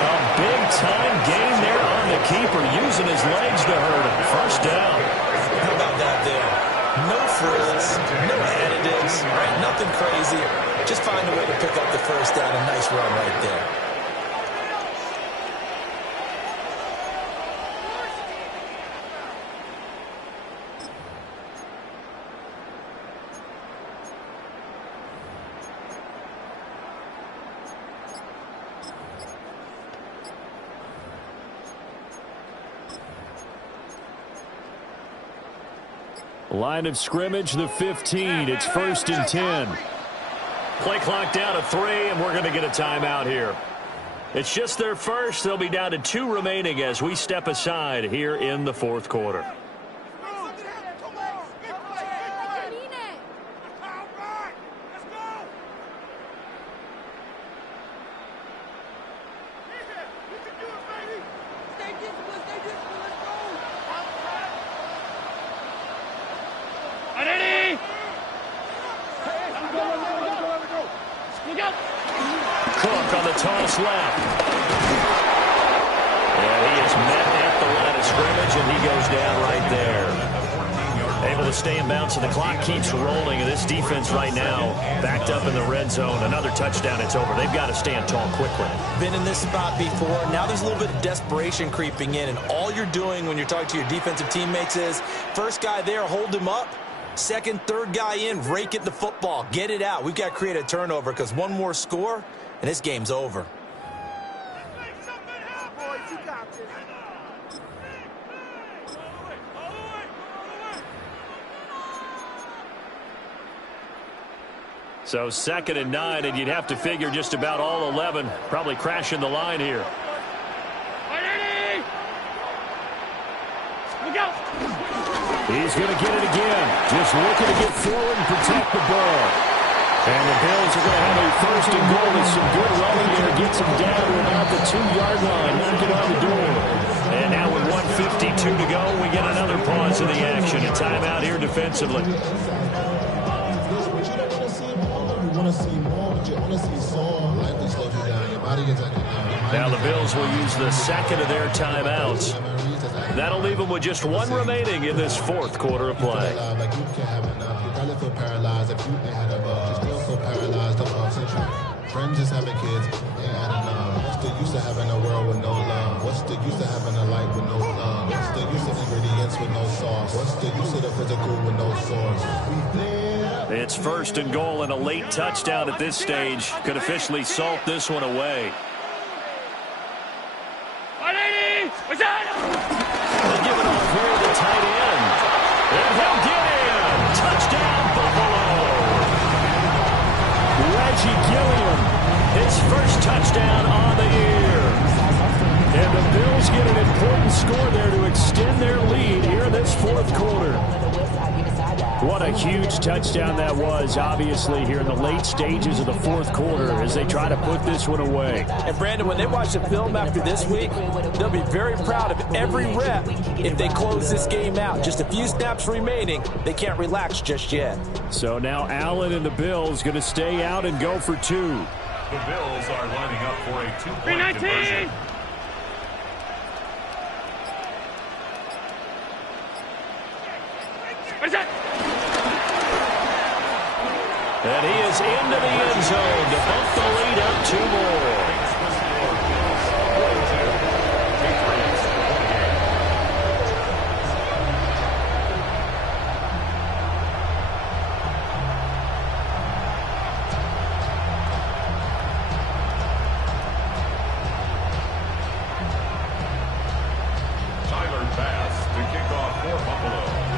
A big-time gain there on the keeper, using his legs to hurt him. First down. How about that there? No frills, no additives, right? Nothing crazy. Just find a way to pick up the first down. A nice run right there. Line of scrimmage, the 15. It's 1st and 10. Play clock down to 3, and we're going to get a timeout here. It's just their first. They'll be down to 2 remaining as we step aside here in the 4th quarter. Cook on the toss left. And he is met at the line of scrimmage, and he goes down right there. Able to stay in bounds, and the clock keeps rolling. And this defense right now backed up in the red zone. Another touchdown, it's over. They've got to stand tall quickly. Been in this spot before. Now there's a little bit of desperation creeping in, and all you're doing when you're talking to your defensive teammates is, first guy there, hold him up. Second, third guy in, rake at the football. Get it out. We've got to create a turnover because one more score, and this game's over. So 2nd and 9, and you'd have to figure just about all 11 probably crashing the line here. He's going to get it again. Just looking to get forward and protect the ball. And the Bills are going to have a 1st and goal with some good running here. Gets him down to about the 2-yard line. Knocking on the door. And now with 1:52 to go, we get another pause in the action. A timeout here defensively. Now the Bills will use the 2nd of their timeouts. That'll leave them with just 1 remaining in this 4th quarter of play. Friends just having kids ain't adding up. What's the use of having a world with no love? What's the use of having a life with no love? What's the use of ingredients with no sauce? What's the use of the physical with no source? It's 1st and goal, and a late touchdown at this stage could officially salt this one away. They'll give it off here to the tight end. And he'll get in. Touchdown. his first touchdown on the year. And the Bills get an important score there to extend their lead here in this fourth quarter. What a huge touchdown that was, obviously, here in the late stages of the fourth quarter as they try to put this one away. And, Brandon, when they watch the film after this week, they'll be very proud of every rep if they close this game out. Just a few snaps remaining. They can't relax just yet. So now Allen and the Bills going to stay out and go for two. The Bills are lining up for a two-point conversion. What is that? And he is into the end zone to bump the lead up two more.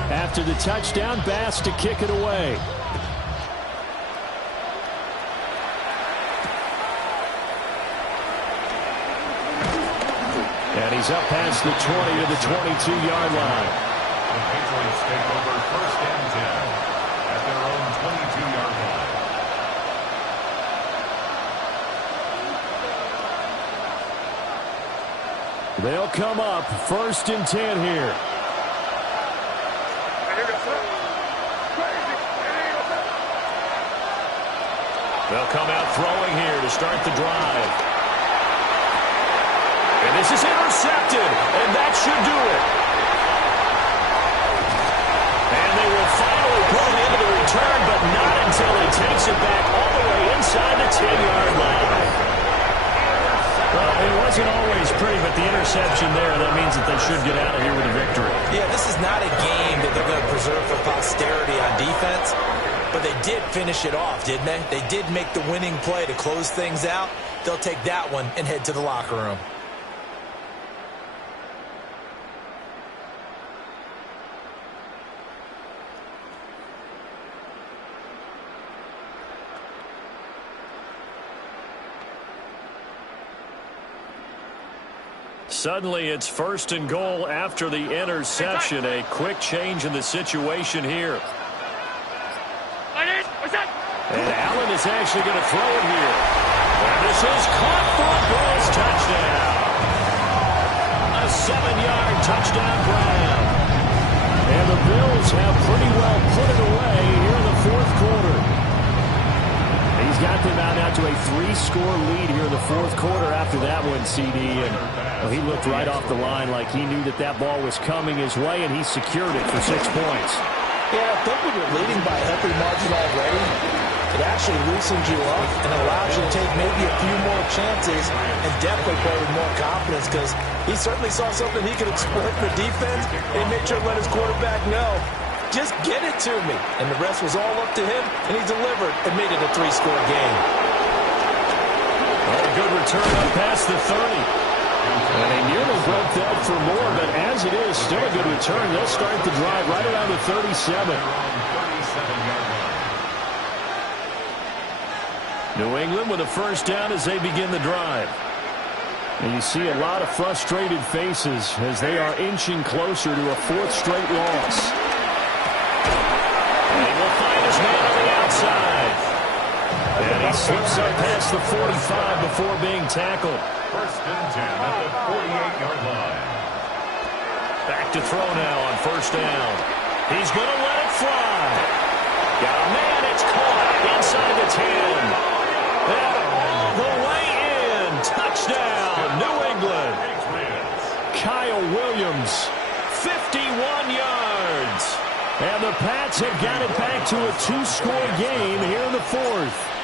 After the touchdown, Bass to kick it away. And he's up past the 20 to the 22-yard line. The Patriots take over first and 10 at their own 22-yard line. They'll come up first and 10 here. They'll come out throwing here to start the drive. And this is intercepted, and that should do it. And they will finally put it into the return, but not until he takes it back all the way inside the 10-yard line. Well, it wasn't always pretty, but the interception there, that means that they should get out of here with a victory. Yeah, this is not a game that they're going to preserve for posterity on defense. But they did finish it off, didn't they? They did make the winning play to close things out. They'll take that one and head to the locker room. Suddenly, it's first and goal after the interception. A quick change in the situation here. And Allen is actually going to throw it here. And this is caught for a Bills touchdown. A 7-yard touchdown grab. And the Bills have pretty well put it away here in the fourth quarter. He's got them out now to a 3-score lead here in the fourth quarter after that one, CD. And he looked right off the line like he knew that that ball was coming his way, and he secured it for 6 points. Yeah, I think when you're leading by a healthy margin already, it actually loosens you up and allows you to take maybe a few more chances and definitely play with more confidence, because he certainly saw something he could exploit in the defense and made sure to let his quarterback know, just get it to me. And the rest was all up to him, and he delivered and made it a 3-score game. A good return up past the 30. And he nearly broke that for more, but as it is, still a good return. They'll start the drive right around the 37. New England with a first down as they begin the drive. And you see a lot of frustrated faces as they are inching closer to a 4th straight loss. And he will find his man on the outside. And he slips up past the 45 before being tackled. First and 10 at the 48-yard line. Back to throw now on first down. He's going to let it fly. Got a man, it's caught inside the 10. And all the way in. Touchdown, New England. Kyle Williams, 51 yards. And the Pats have got it back to a 2-score game here in the fourth.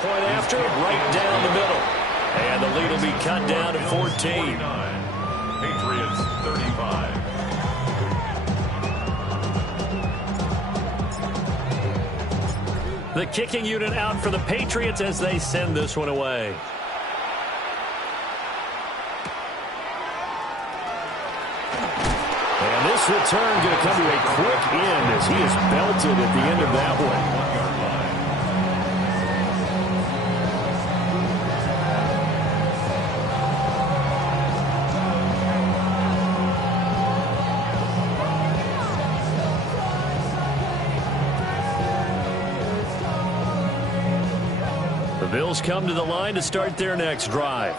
Point after, right down the middle. And the lead will be cut down to 14. Patriots 35. The kicking unit out for the Patriots as they send this one away. And this This return going to come to a quick end as he is belted at the end of that one. The Bills come to the line to start their next drive.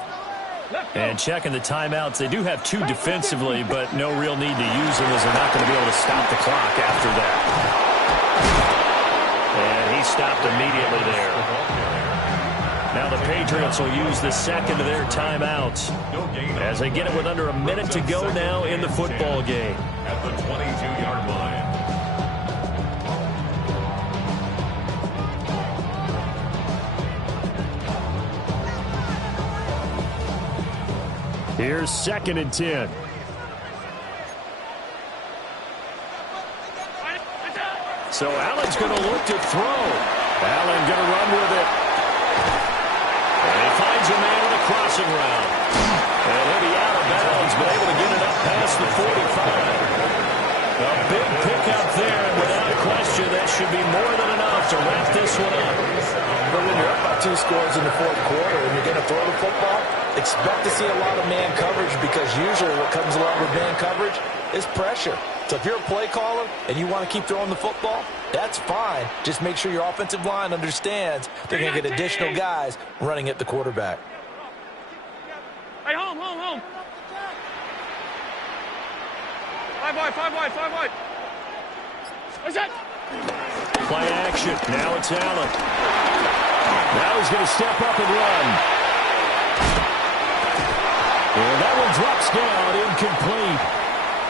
And checking the timeouts, they do have 2 defensively, but no real need to use them as they're not going to be able to stop the clock after that. And he stopped immediately there. Now the Patriots will use the second of their timeouts as they get it with under a minute to go now in the football game. At the 22-yard line. Here's 2nd and 10. So Allen's going to look to throw. Allen going to run with it. And he finds a man with a crossing route. And he'll be out of bounds, but able to get it up past the 45. A big pickup there, and without question, that should be more than enough to wrap this one up. But when you're up by 2 scores in the 4th quarter and you're going to throw the football, expect to see a lot of man coverage, because usually what comes along with man coverage is pressure. So if you're a play caller and you want to keep throwing the football, that's fine. Just make sure your offensive line understands they're going to get additional guys running at the quarterback. Hey, home. 5 wide. What's that? Play action. Now it's Allen. Now he's going to step up and run. And that one drops down, incomplete.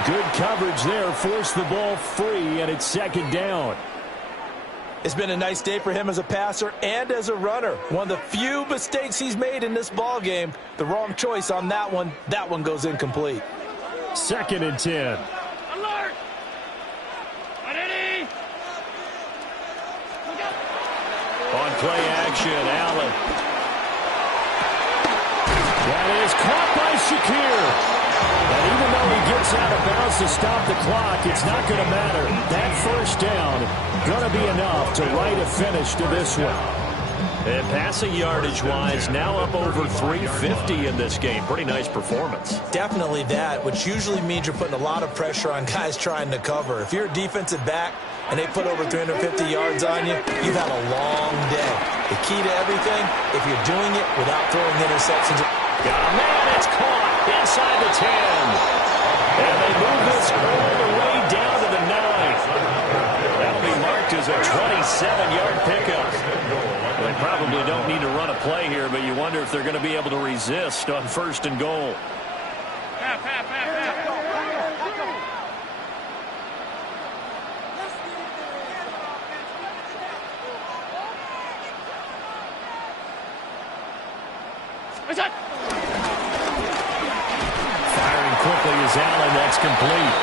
Good coverage there, forced the ball free, and it's 2nd down. It's been a nice day for him as a passer and as a runner. One of the few mistakes he's made in this ball game. The wrong choice on that one. That one goes incomplete. 2nd and 10. Alert! Ready? On play action, Allen. That is caught by Shakir. And even though he gets out of bounds to stop the clock, it's not going to matter. That first down going to be enough to write a finish to this one. And passing yardage-wise, now up over 350 in this game. Pretty nice performance. Definitely that, which usually means you're putting a lot of pressure on guys trying to cover. If you're a defensive back and they put over 350 yards on you, you've had a long day. The key to everything, if you're doing it without throwing interceptions. Got a man, it's caught inside the 10. And they move this all the way down to the 9. That'll be marked as a 27-yard pickup. They probably don't need to run a play here, but you wonder if they're going to be able to resist on 1st and goal. Firing quickly is Allen. That's complete.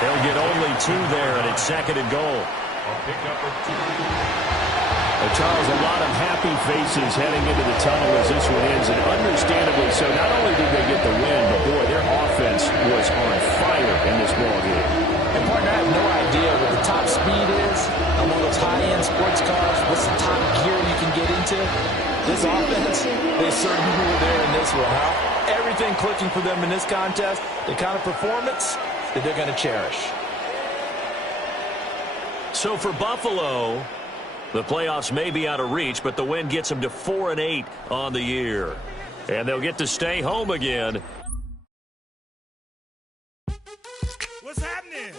They'll get only 2 there, and it's 2nd and goal. Charles, a lot of happy faces heading into the tunnel as this one ends, and understandably so. Not only did they get the win, but boy, their offense was on fire in this ballgame. And partner, I have no idea what the top speed is on one of those high-end sports cars. What's the top gear you can get into? This offense, they certainly were there in this one, huh? Everything clicking for them in this contest, the kind of performance that they're going to cherish. So for Buffalo, the playoffs may be out of reach, but the win gets them to 4-8 on the year. And they'll get to stay home again. What's happening?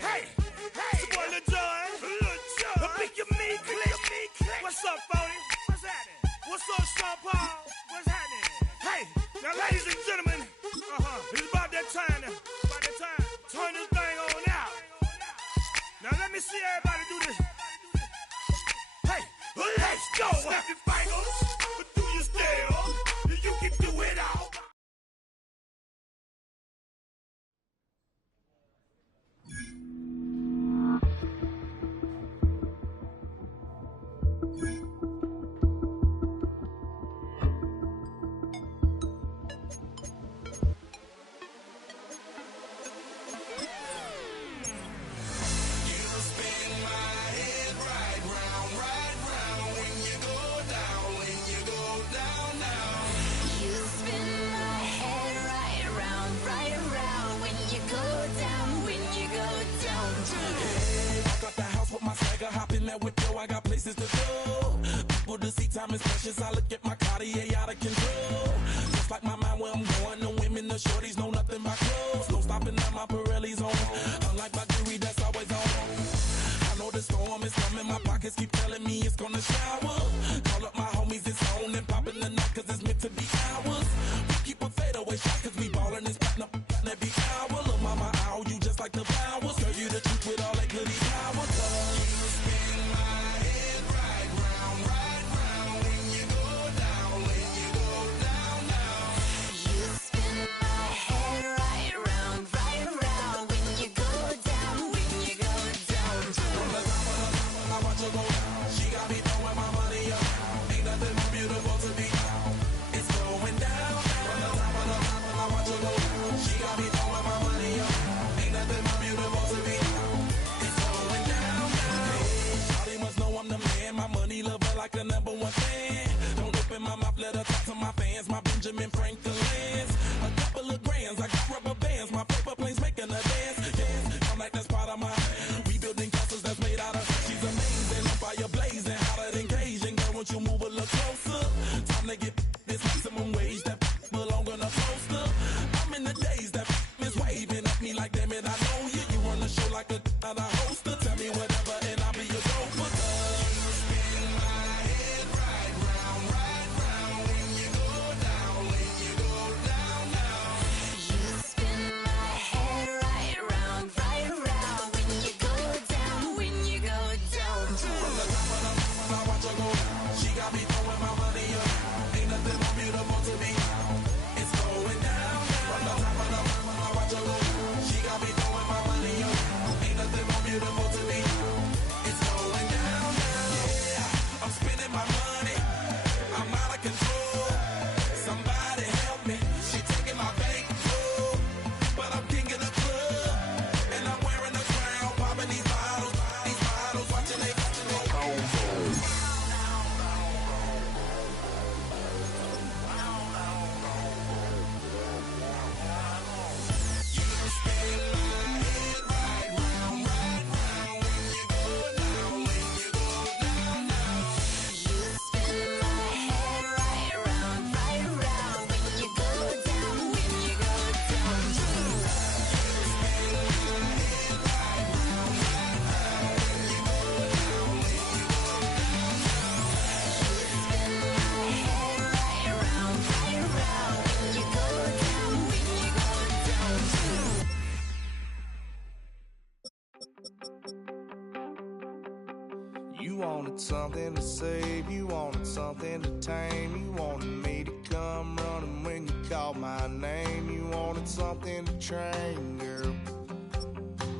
Hey, it's your boy Lil Jon. Pick your meat, click. What's up, Phony? What's happening? What's up, Sean Paul? What's happening? Hey, now, ladies and gentlemen, it's about that time. Turn this thing on out. Now, let me see everybody do this. Hey, let's go. Happy fingers, but do you still? You can do it all. vicious. I look at my Cartier out of control. Just like my mind where I'm going. The women, the shorties know nothing but clothes. No stopping at my Pirelli's on. Unlike my jewelry that's always on. I know the storm is coming. My pockets keep telling me it's gonna shower. Call up my homies, it's on and popping the night cause it's meant to be ours. We keep a fadeaway shot cause we ballin' and spotting up every hour. Look mama, ow, you just like the flowers. Girl, you the truth with all that goody power. You spin my head right round when you go down, when you go down, down. You spin my head right round when you go down, when you go down. From the top of I watch her go. She got me throwing my money up. Ain't nothing more beautiful to me. It's going down. From the top of I watch her go. She got me throwing my money up. Ain't nothing more beautiful to me. It's going down. Hey, shawty must know I'm the man. My money lover like a #1 fan. Don't open my mouth, let her talk to my fans. My Benjamin Franklin's. A couple of grands, I got rubber bands. My paper planes making a dance. Yes, I'm like that's part of my rebuilding castles that's made out of. She's amazing, on fire blazing, hotter than Cajun. Girl, won't you move a little closer? Time to get this maximum wage that belong on a poster. I'm in the days that is waving at me like, damn it, I know you. You run the show like a hoster. Tell me whatever and I'll be your gopher. You spin my head right round when you go down, when you go down, down. You spin my head right round when you go down, when you go down. From the top of I watch her go. She got me throwing my money up. Ain't nothing more beautiful to me. It's going down. From the top of I watch her go. She got me throwing my money up. Ain't nothing more beautiful to me. It's going down. Yeah, I'm spending my money. I'm out of control. Somebody help me. She taking my bankroll, but I'm king of the club, and I'm wearing a crown, popping these bottles, watching they go. You wanted something to save, you wanted something to tame. You wanted me to come running when you called my name. You wanted something to train, girl,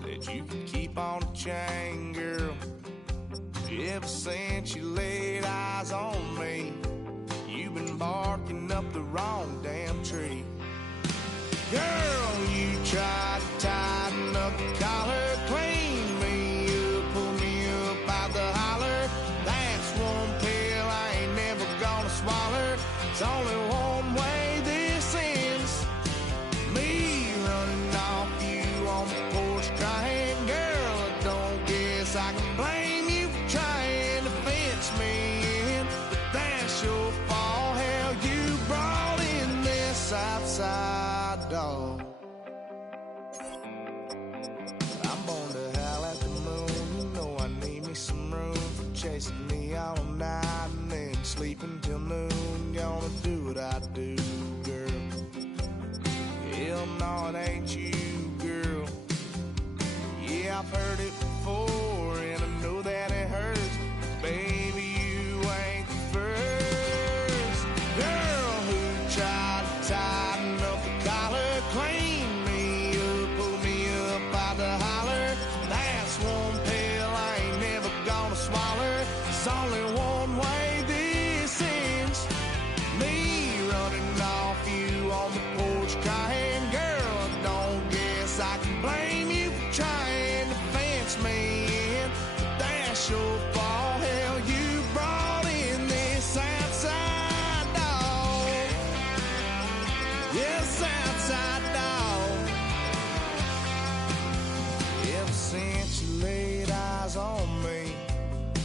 that you could keep on the chain, girl. Ever since you laid eyes on me, you've been barking up the wrong damn tree. Girl, you tried to tighten up the collar, clean me up, pull me up out the holler. That's one pill I ain't never gonna swallow. It's only one way this ends. Me running off you on the porch crying. Girl, I don't guess I can blame you for trying to fence me in, but that's your fault. Hell, you brought in this outside dog. I'm born to howl at the moon. You know I need me some room for chasing me all night and then sleeping till noon. Gonna do what I do, girl. Hell no, it ain't you, girl. Yeah, I've heard it before and I know that it hurts. Baby, you ain't the first girl who tried to tighten up the collar, clean me up, pull me up out the holler. That's one pill I ain't never gonna swallow. It's only one way this ends. Me running off you on the porch crying. Girl, I don't guess I can blame you for trying to fence me in, but that's your fault. Hell, you brought in this outside dog. Yes, outside dog. Ever since you laid eyes on me,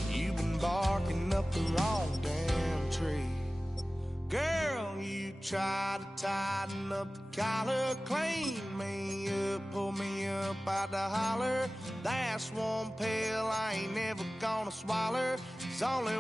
you've been barking up the wrong damn tree. try to tighten up the collar, clean me up, pull me up out the holler. That's one pill I ain't never gonna swallow. It's only